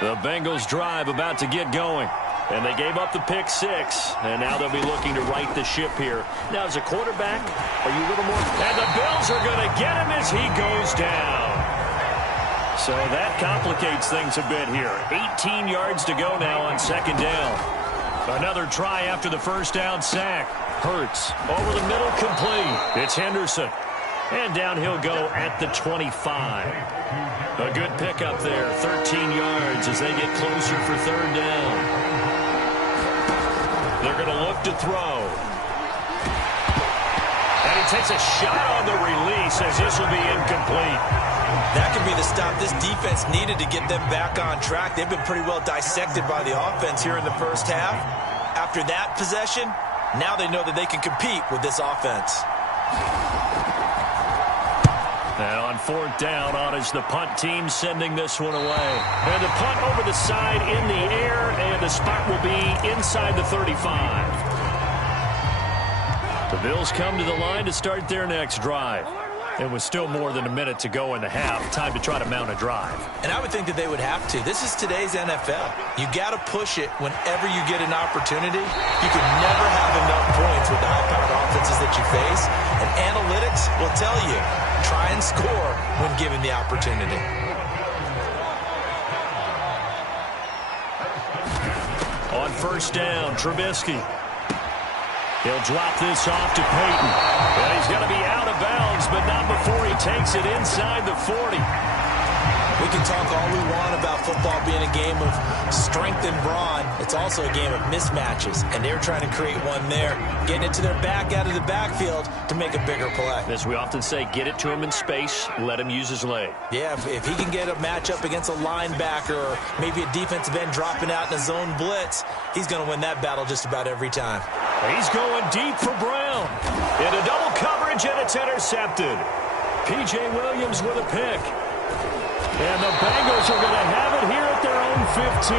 The Bengals drive about to get going. And they gave up the pick 6. And now they'll be looking to right the ship here. Now, as a quarterback, are you a little more? And the Bills are going to get him as he goes down. So that complicates things a bit here. 18 yards to go now on second down. Another try after the first down sack. Hurts over the middle, complete. It's Henderson. And down he'll go at the 25. A good pickup there, 13 yards as they get closer for third down. They're going to look to throw. And he takes a shot on the release as this will be incomplete. That could be the stop this defense needed to get them back on track. They've been pretty well dissected by the offense here in the first half. After that possession, now they know that they can compete with this offense. And on fourth down, on is the punt team sending this one away. And the punt over the side in the air, and the spot will be inside the 35. The Bills come to the line to start their next drive. It was still more than a minute to go in the half. Time to try to mount a drive. And I would think that they would have to. This is today's NFL. You got to push it whenever you get an opportunity. You can never have enough points with the high-powered offenses that you face. And analytics will tell you, try and score when given the opportunity. On first down, Trubisky. He'll drop this off to Peyton. And he's going to be out of bounds, but not before he takes it inside the 40. We can talk all we want about football being a game of strength and brawn. It's also a game of mismatches, and they're trying to create one there, getting it to their back out of the backfield to make a bigger play. As we often say, get it to him in space, let him use his leg. Yeah, if he can get a matchup against a linebacker or maybe a defensive end dropping out in a zone blitz, he's going to win that battle just about every time. He's going deep for Brown. Into double coverage, and it's intercepted. P.J. Williams with a pick. And the Bengals are going to have it here at their own 15.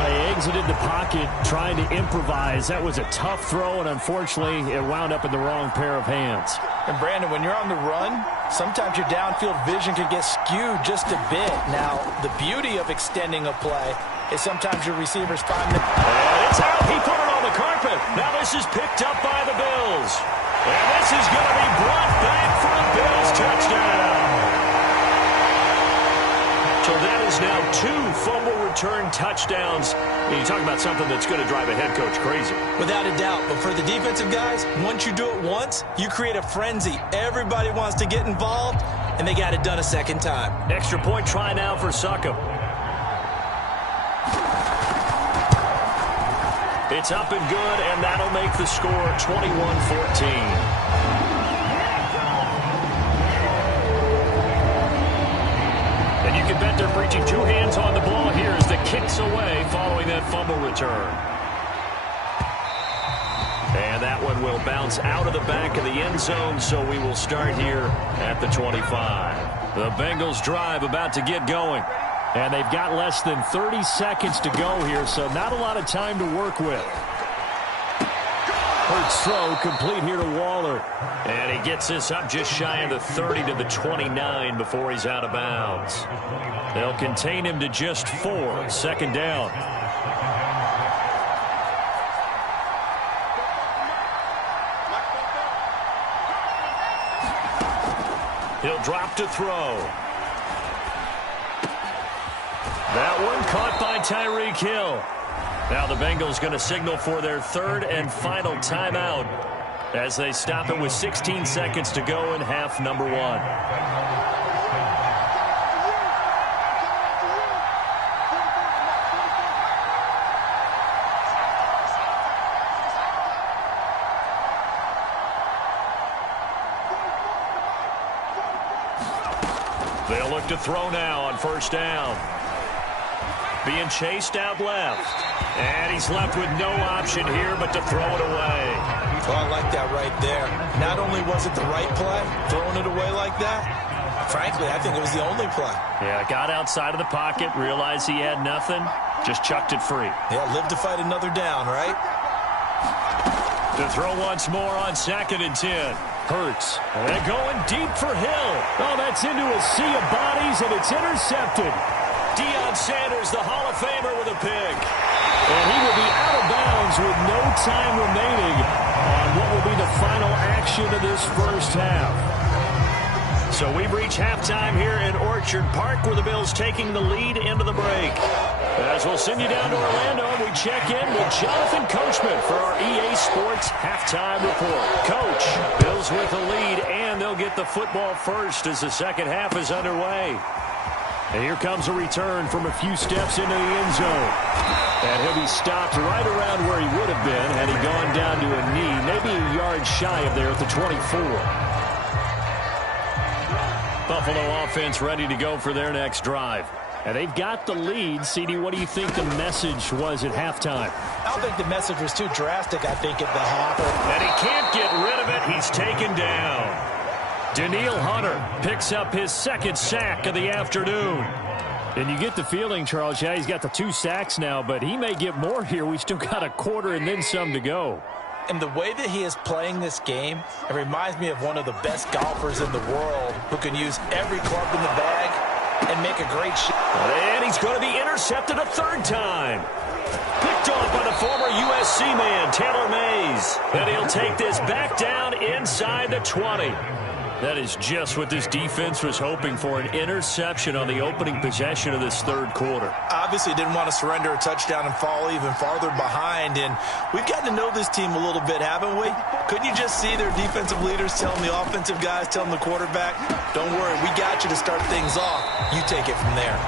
They exited the pocket trying to improvise. That was a tough throw, and unfortunately, it wound up in the wrong pair of hands. And, Brandon, when you're on the run, sometimes your downfield vision can get skewed just a bit. Now, the beauty of extending a play is sometimes your receivers find the... And it's out. He put it on the carpet. Now this is picked up by the Bills. And this is going to be brought back for a Bills touchdown. So that is now 2 fumble return touchdowns. You talk about something that's going to drive a head coach crazy. Without a doubt. But for the defensive guys, once you do it once, you create a frenzy. Everybody wants to get involved, and they got it done a second time. Extra point try now for Succop. It's up and good, and that'll make the score 21-14. And you can bet they're preaching 2 hands on the ball here as the kick's away following that fumble return. And that one will bounce out of the back of the end zone, so we will start here at the 25. The Bengals drive about to get going. And they've got less than 30 seconds to go here, so not a lot of time to work with. Hurts throw complete here to Waller. And he gets this up just shy of the 30 to the 29 before he's out of bounds. They'll contain him to just 4. Second down. He'll drop to throw. That one caught by Tyreek Hill. Now the Bengals going to signal for their 3rd and final timeout as they stop it with 16 seconds to go in half number 1. They'll look to throw now on first down. Being chased out left. And he's left with no option here but to throw it away. Well, I like that right there. Not only was it the right play, throwing it away like that, frankly, I think it was the only play. Yeah, got outside of the pocket, realized he had nothing, just chucked it free. Yeah, live to fight another down, right? To throw once more on 2nd and 10. Hurts. And going deep for Hill. Oh, that's into a sea of bodies, and it's intercepted. Deion Sanders, the Hall of Famer, with a pick. And he will be out of bounds with no time remaining on what will be the final action of this first half. So we've reached halftime here in Orchard Park, where the Bills taking the lead into the break. As we'll send you down to Orlando, we check in with Jonathan Coachman for our EA Sports halftime report. Coach, Bills with the lead, and they'll get the football first as the second half is underway. And here comes a return from a few steps into the end zone. And he'll be stopped right around where he would have been had he gone down to a knee, maybe a yard shy of there at the 24. Buffalo offense ready to go for their next drive. And they've got the lead. CD, what do you think the message was at halftime? I don't think the message was too drastic, I think, at the half. And he can't get rid of it. He's taken down. Danielle Hunter picks up his 2nd sack of the afternoon. And you get the feeling, Charles, yeah, he's got the 2 sacks now, but he may get more here. We still got a quarter and then some to go. And the way that he is playing this game, it reminds me of one of the best golfers in the world who can use every club in the bag and make a great shot. And he's going to be intercepted a 3rd time. Picked off by the former USC man, Taylor Mays. And he'll take this back down inside the 20. That is just what this defense was hoping for, an interception on the opening possession of this third quarter. Obviously didn't want to surrender a touchdown and fall even farther behind, and we've gotten to know this team a little bit, haven't we? Couldn't you just see their defensive leaders telling the offensive guys, telling the quarterback, don't worry, we got you to start things off. You take it from there.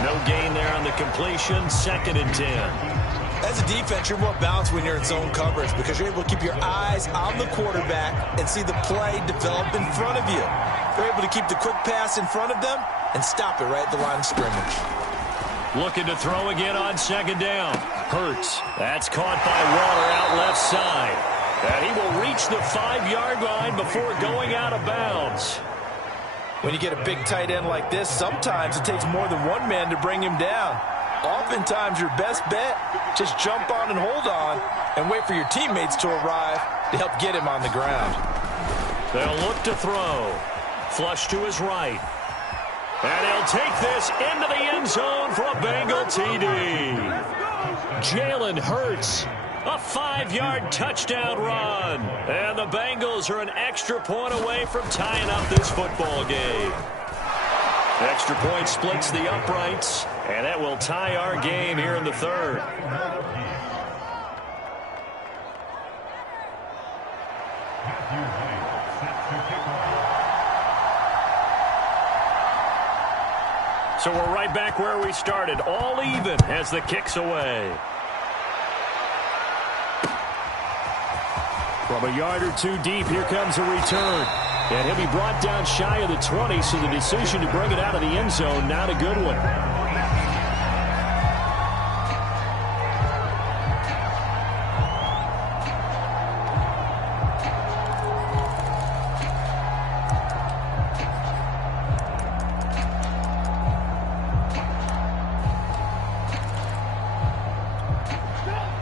No gain there on the completion, 2nd and 10. As a defense, you're more balanced when you're in zone coverage because you're able to keep your eyes on the quarterback and see the play develop in front of you. You're able to keep the quick pass in front of them and stop it right at the line of scrimmage. Looking to throw again on 2nd down. Hurts. That's caught by Waller out left side. And he will reach the 5-yard line before going out of bounds. When you get a big tight end like this, sometimes it takes more than one man to bring him down. Oftentimes, your best bet, just jump on and hold on and wait for your teammates to arrive to help get him on the ground. They'll look to throw. Flush to his right. And he'll take this into the end zone for a Bengal TD. Jalen Hurts, a 5-yard touchdown run. And the Bengals are an extra point away from tying up this football game. Extra point splits the uprights, and that will tie our game here in the third. So we're right back where we started, all even as the kick's away. From a yard or two deep, here comes a return. And he'll be brought down shy of the 20, so the decision to bring it out of the end zone, not a good one.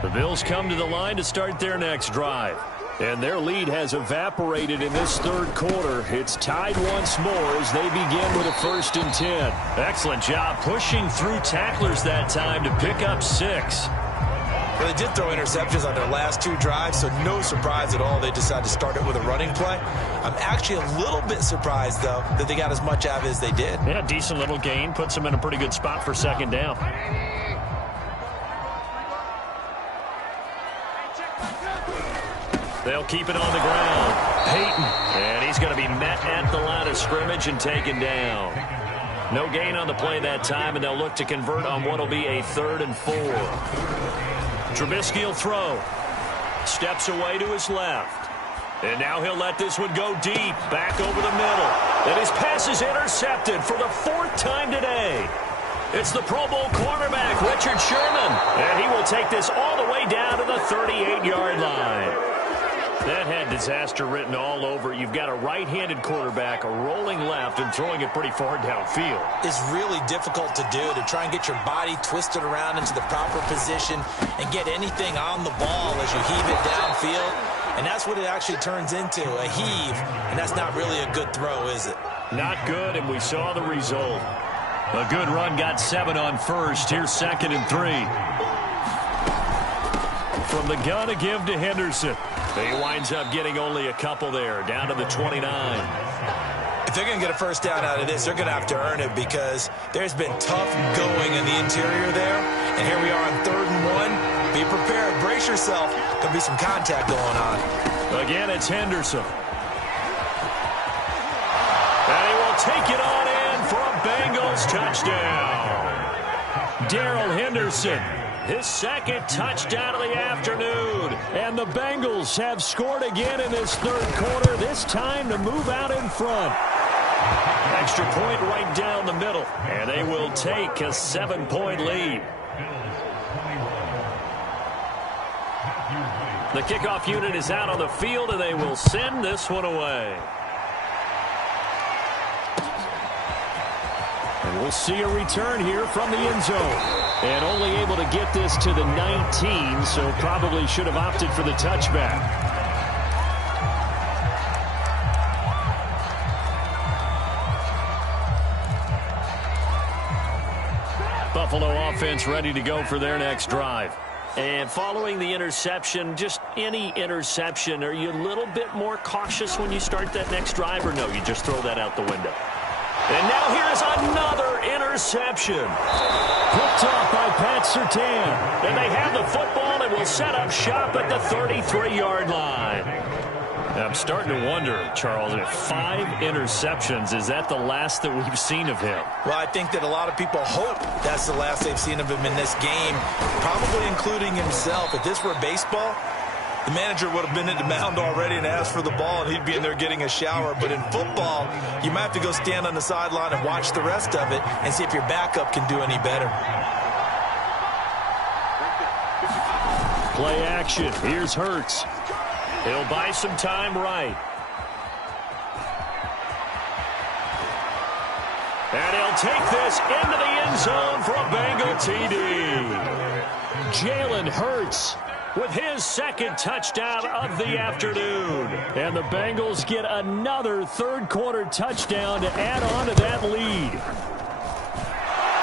The Bills come to the line to start their next drive. And their lead has evaporated in this third quarter. It's tied once more as they begin with a 1st and 10. Excellent job pushing through tacklers that time to pick up 6. Well, they did throw interceptions on their last 2 drives, so no surprise at all they decided to start it with a running play. I'm actually a little bit surprised, though, that they got as much out of it as they did. Yeah, decent little gain. Puts them in a pretty good spot for 2nd down. They'll keep it on the ground. Peyton. And he's going to be met at the line of scrimmage and taken down. No gain on the play that time, and they'll look to convert on what will be a 3rd and 4. Trubisky will throw. Steps away to his left. And now he'll let this one go deep. Back over the middle. And his pass is intercepted for the 4th time today. It's the Pro Bowl cornerback, Richard Sherman. And he will take this all the way down to the 38-yard line. That had disaster written all over it. You've got a right-handed quarterback, a rolling left, and throwing it pretty far downfield. It's really difficult to do, to try and get your body twisted around into the proper position and get anything on the ball as you heave it downfield. And that's what it actually turns into, a heave. And that's not really a good throw, is it? Not good, and we saw the result. A good run got 7 on first. Here's 2nd and 3. From the gun, a give to Henderson. He winds up getting only a couple there, down to the 29. If they're going to get a first down out of this, they're going to have to earn it because there's been tough going in the interior there. And here we are on 3rd and 1. Be prepared. Brace yourself. There'll be some contact going on. Again, it's Henderson. And he will take it on in for a Bengals touchdown. Darrell Henderson. His 2nd touchdown of the afternoon. And the Bengals have scored again in this third quarter, this time to move out in front. Extra point right down the middle. And they will take a 7-point lead. The kickoff unit is out on the field, and they will send this one away. And we'll see a return here from the end zone. And only able to get this to the 19, so probably should have opted for the touchback. Buffalo offense ready to go for their next drive. And following the interception, just any interception, are you a little bit more cautious when you start that next drive, or no, you just throw that out the window? And now here's another interception. Picked off by Pat Surtain. And they have the football and will set up shop at the 33-yard line. I'm starting to wonder, Charles, if 5 interceptions, is that the last that we've seen of him? Well, I think that a lot of people hope that's the last they've seen of him in this game, probably including himself. If this were baseball, the manager would have been at the mound already and asked for the ball, and he'd be in there getting a shower. But in football, you might have to go stand on the sideline and watch the rest of it and see if your backup can do any better. Play action. Here's Hurts. He'll buy some time right. And he'll take this into the end zone for a Bengal TD. Jalen Hurts with his second touchdown of the afternoon. And the Bengals get another third-quarter touchdown to add on to that lead.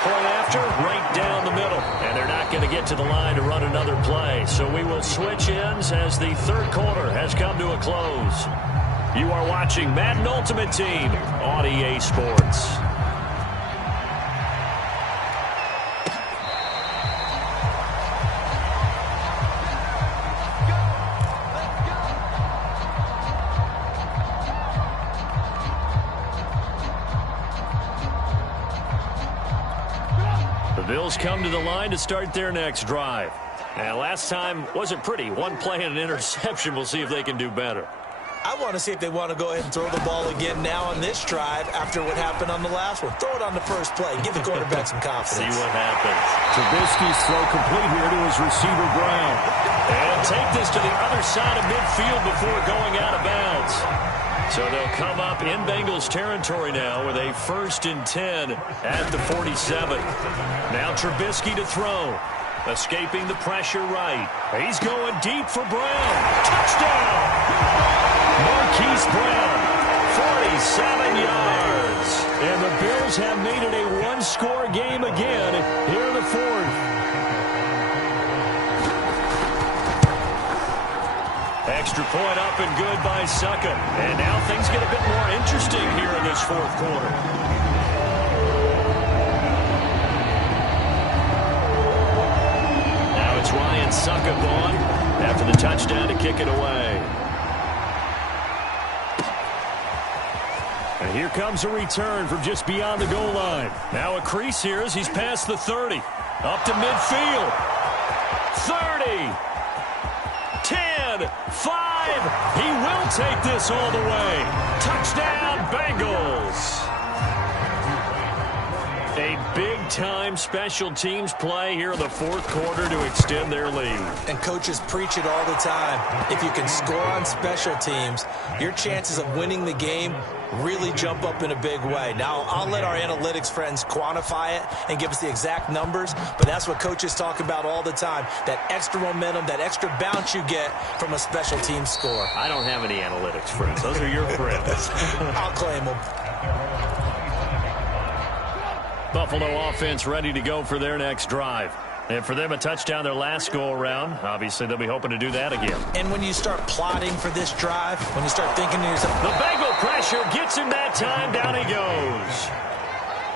Point after, right down the middle. And they're not going to get to the line to run another play. So we will switch ends as the third quarter has come to a close. You are watching Madden Ultimate Team on EA Sports. Bills come to the line to start their next drive. And last time wasn't pretty. One play and an interception. We'll see if they can do better. I want to see if they want to go ahead and throw the ball again now on this drive after what happened on the last one. Throw it on the first play. Give the quarterback some confidence. See what happens. Trubisky's throw complete here to his receiver, Brown. And he'll take this to the other side of midfield before going out of bounds. So they'll come up in Bengals territory now with a 1st and 10 at the 47. Now Trubisky to throw. Escaping the pressure right. He's going deep for Brown. Touchdown! Marquise Brown, 47 yards. And the Bills have made it a one-score game again here in the fourth. Extra point up and good by Succa. And now things get a bit more interesting here in this fourth quarter. Now it's Ryan Succa gone after the touchdown to kick it away. And here comes a return from just beyond the goal line. Now a crease here as he's past the 30. Up to midfield. 30. 10, 5. He will take this all the way. Touchdown, Bengals. A big-time special teams play here in the fourth quarter to extend their lead. And coaches preach it all the time. If you can score on special teams, your chances of winning the game really jump up in a big way. Now, I'll let our analytics friends quantify it and give us the exact numbers, but that's what coaches talk about all the time, that extra momentum, that extra bounce you get from a special team score. I don't have any analytics friends. Those are your friends. I'll claim them. Buffalo offense ready to go for their next drive. And for them, a touchdown their last go-around. Obviously, they'll be hoping to do that again. And when you start plotting for this drive, when you start thinking to yourself, the Bengal pressure gets him that time. Down he goes.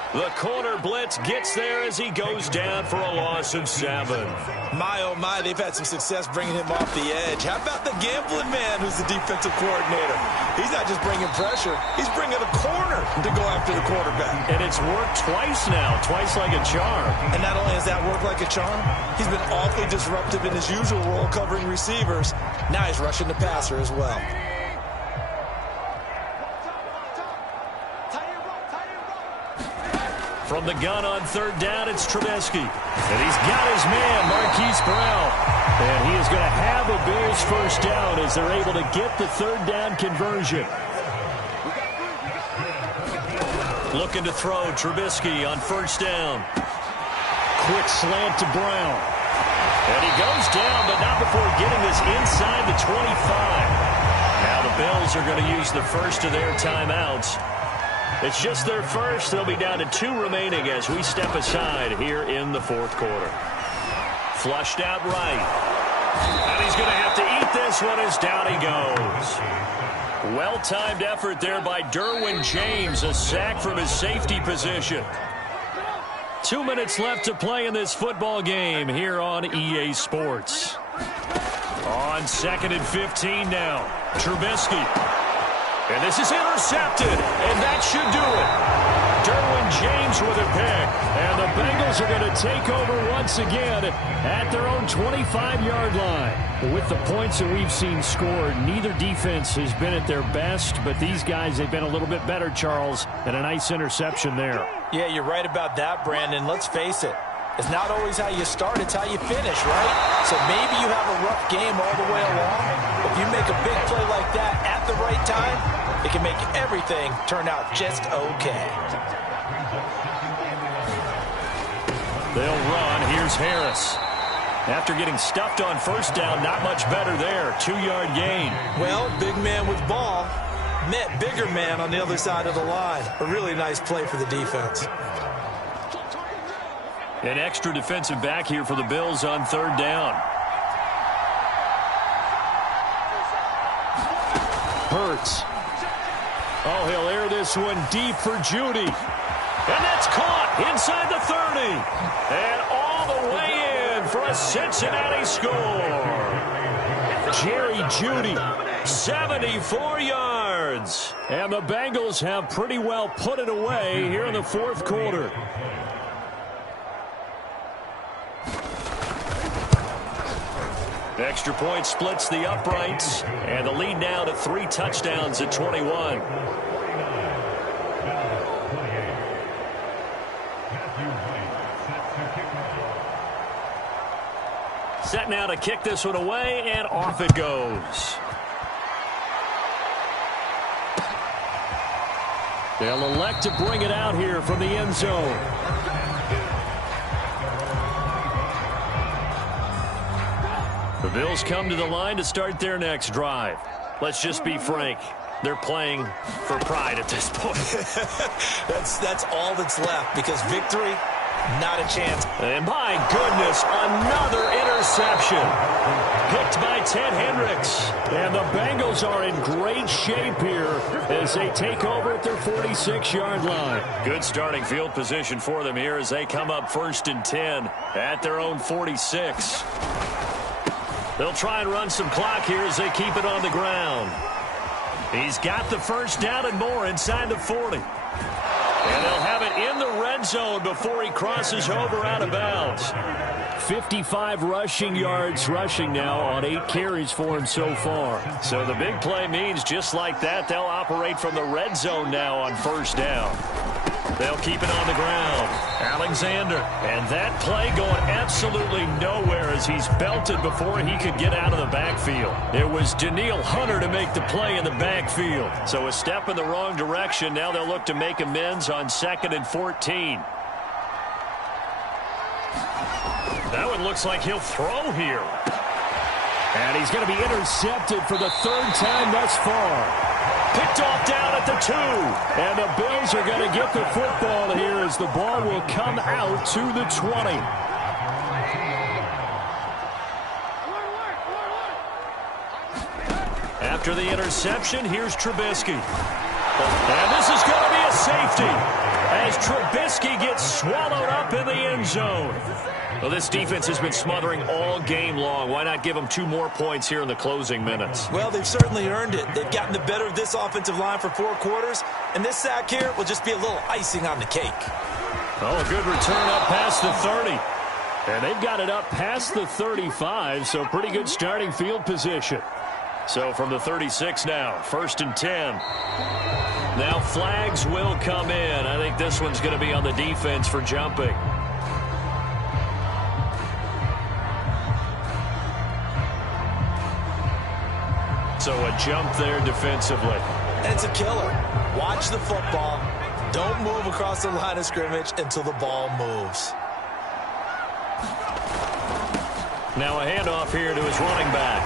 The corner blitz gets there as he goes down for a loss of 7. My, oh, my, they've had some success bringing him off the edge. How about the gambling man who's the defensive coordinator? He's not just bringing pressure. He's bringing a corner to go after the quarterback. And it's worked twice now, twice like a charm. And not only has that worked like a charm, he's been awfully disruptive in his usual role covering receivers. Now he's rushing the passer as well. From the gun on third down, it's Trubisky. And he's got his man, Marquise Brown. And he is going to have a Bills first down as they're able to get the third down conversion. Looking to throw, Trubisky on first down. Quick slant to Brown. And he goes down, but not before getting this inside the 25. Now the Bills are going to use the first of their timeouts. It's just their first. They'll be down to 2 remaining as we step aside here in the fourth quarter. Flushed out right. And he's going to have to eat with this one as down he goes. Well-timed effort there by Derwin James, a sack from his safety position. 2 minutes left to play in this football game here on EA Sports. On 2nd and 15 now, Trubisky. And this is intercepted, and that should do it. Derwin James with a pick, and the Bengals are going to take over once again at their own 25-yard line. With the points that we've seen scored, neither defense has been at their best, but these guys have been a little bit better, Charles, and a nice interception there. Yeah, you're right about that, Brandon. Let's face it. It's not always how you start, it's how you finish, right? So maybe you have a rough game all the way along. If you make a big play like that at the right time, it can make everything turn out just okay. They'll run. Here's Harris. After getting stuffed on first down, not much better there. 2-yard gain. Well, big man with ball met bigger man on the other side of the line. A really nice play for the defense. An extra defensive back here for the Bills on 3rd down. Hurts. Oh, he'll air this one deep for Judy. And that's caught inside the 30. And all the way in for a Cincinnati score. Jerry Judy, 74 yards. And the Bengals have pretty well put it away here in the 4th quarter. Extra point splits the uprights, and the lead now to 3 touchdowns at 21. Set now to kick this one away, and off it goes. They'll elect to bring it out here from the end zone. The Bills come to the line to start their next drive. Let's just be frank. They're playing for pride at this point. That's all that's left, because victory, not a chance. And my goodness, another interception. Picked by Ted Hendricks. And the Bengals are in great shape here as they take over at their 46-yard line. Good starting field position for them here as they come up 1st and 10 at their own 46. They'll try and run some clock here as they keep it on the ground. He's got the first down and more inside the 40. And they'll have it in the red zone before he crosses over out of bounds. 55 rushing yards rushing now on 8 carries for him so far. So the big play means just like that, they'll operate from the red zone now on 1st down. They'll keep it on the ground. Alexander. And that play going absolutely nowhere as he's belted before he could get out of the backfield. It was Danielle Hunter to make the play in the backfield. So a step in the wrong direction. Now they'll look to make amends on 2nd and 14. That one looks like he'll throw here. And he's going to be intercepted for the 3rd time thus far. Picked off down at the 2. And the Bills are going to get the football here as the ball will come out to the 20. After the interception, here's Trubisky. And this is going to be a safety as Trubisky gets swallowed up in the end zone. Well, this defense has been smothering all game long. Why not give them 2 more points here in the closing minutes? Well, they've certainly earned it. They've gotten the better of this offensive line for 4 quarters, and this sack here will just be a little icing on the cake. Oh, a good return up past the 30. And they've got it up past the 35, so pretty good starting field position. So from the 36 now, 1st and 10. Now flags will come in. I think this one's going to be on the defense for jumping. So a jump there defensively. And it's a killer. Watch the football. Don't move across the line of scrimmage until the ball moves. Now a handoff here to his running back.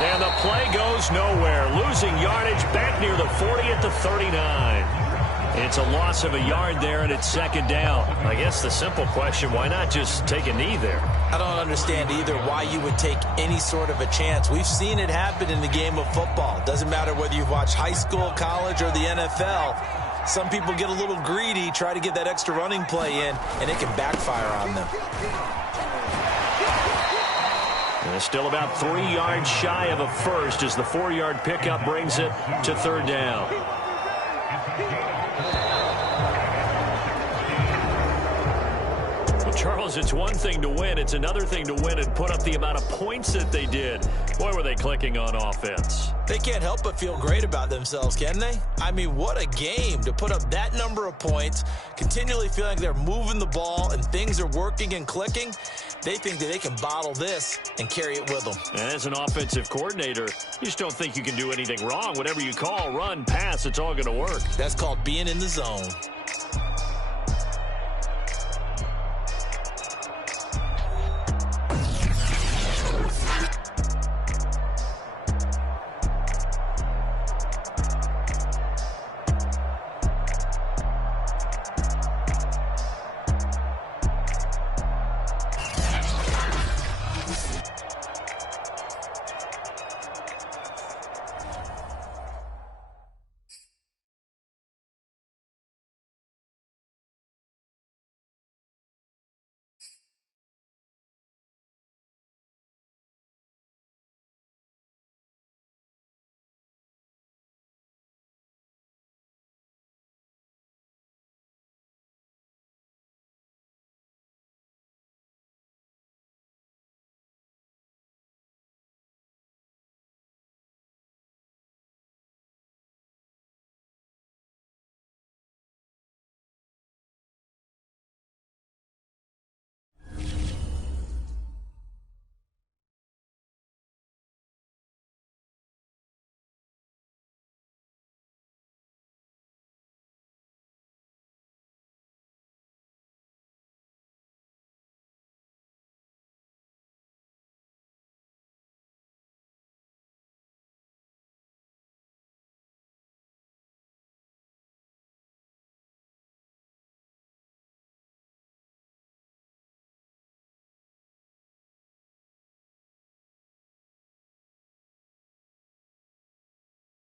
And the play goes nowhere. Losing yardage back near the 40 at the 39. It's a loss of a yard there, and it's 2nd down. I guess the simple question, why not just take a knee there? I don't understand either why you would take any sort of a chance. We've seen it happen in the game of football. Doesn't matter whether you've watched high school, college, or the NFL. Some people get a little greedy, try to get that extra running play in, and it can backfire on them. And still about 3 yards shy of a first as the 4-yard pickup brings it to third down. Charles, it's one thing to win. It's another thing to win and put up the amount of points that they did. Boy, were they clicking on offense. They can't help but feel great about themselves, can they? I mean, what a game to put up that number of points, continually feeling like they're moving the ball and things are working and clicking. They think that they can bottle this and carry it with them. And as an offensive coordinator, you just don't think you can do anything wrong. Whatever you call, run, pass, it's all going to work. That's called being in the zone.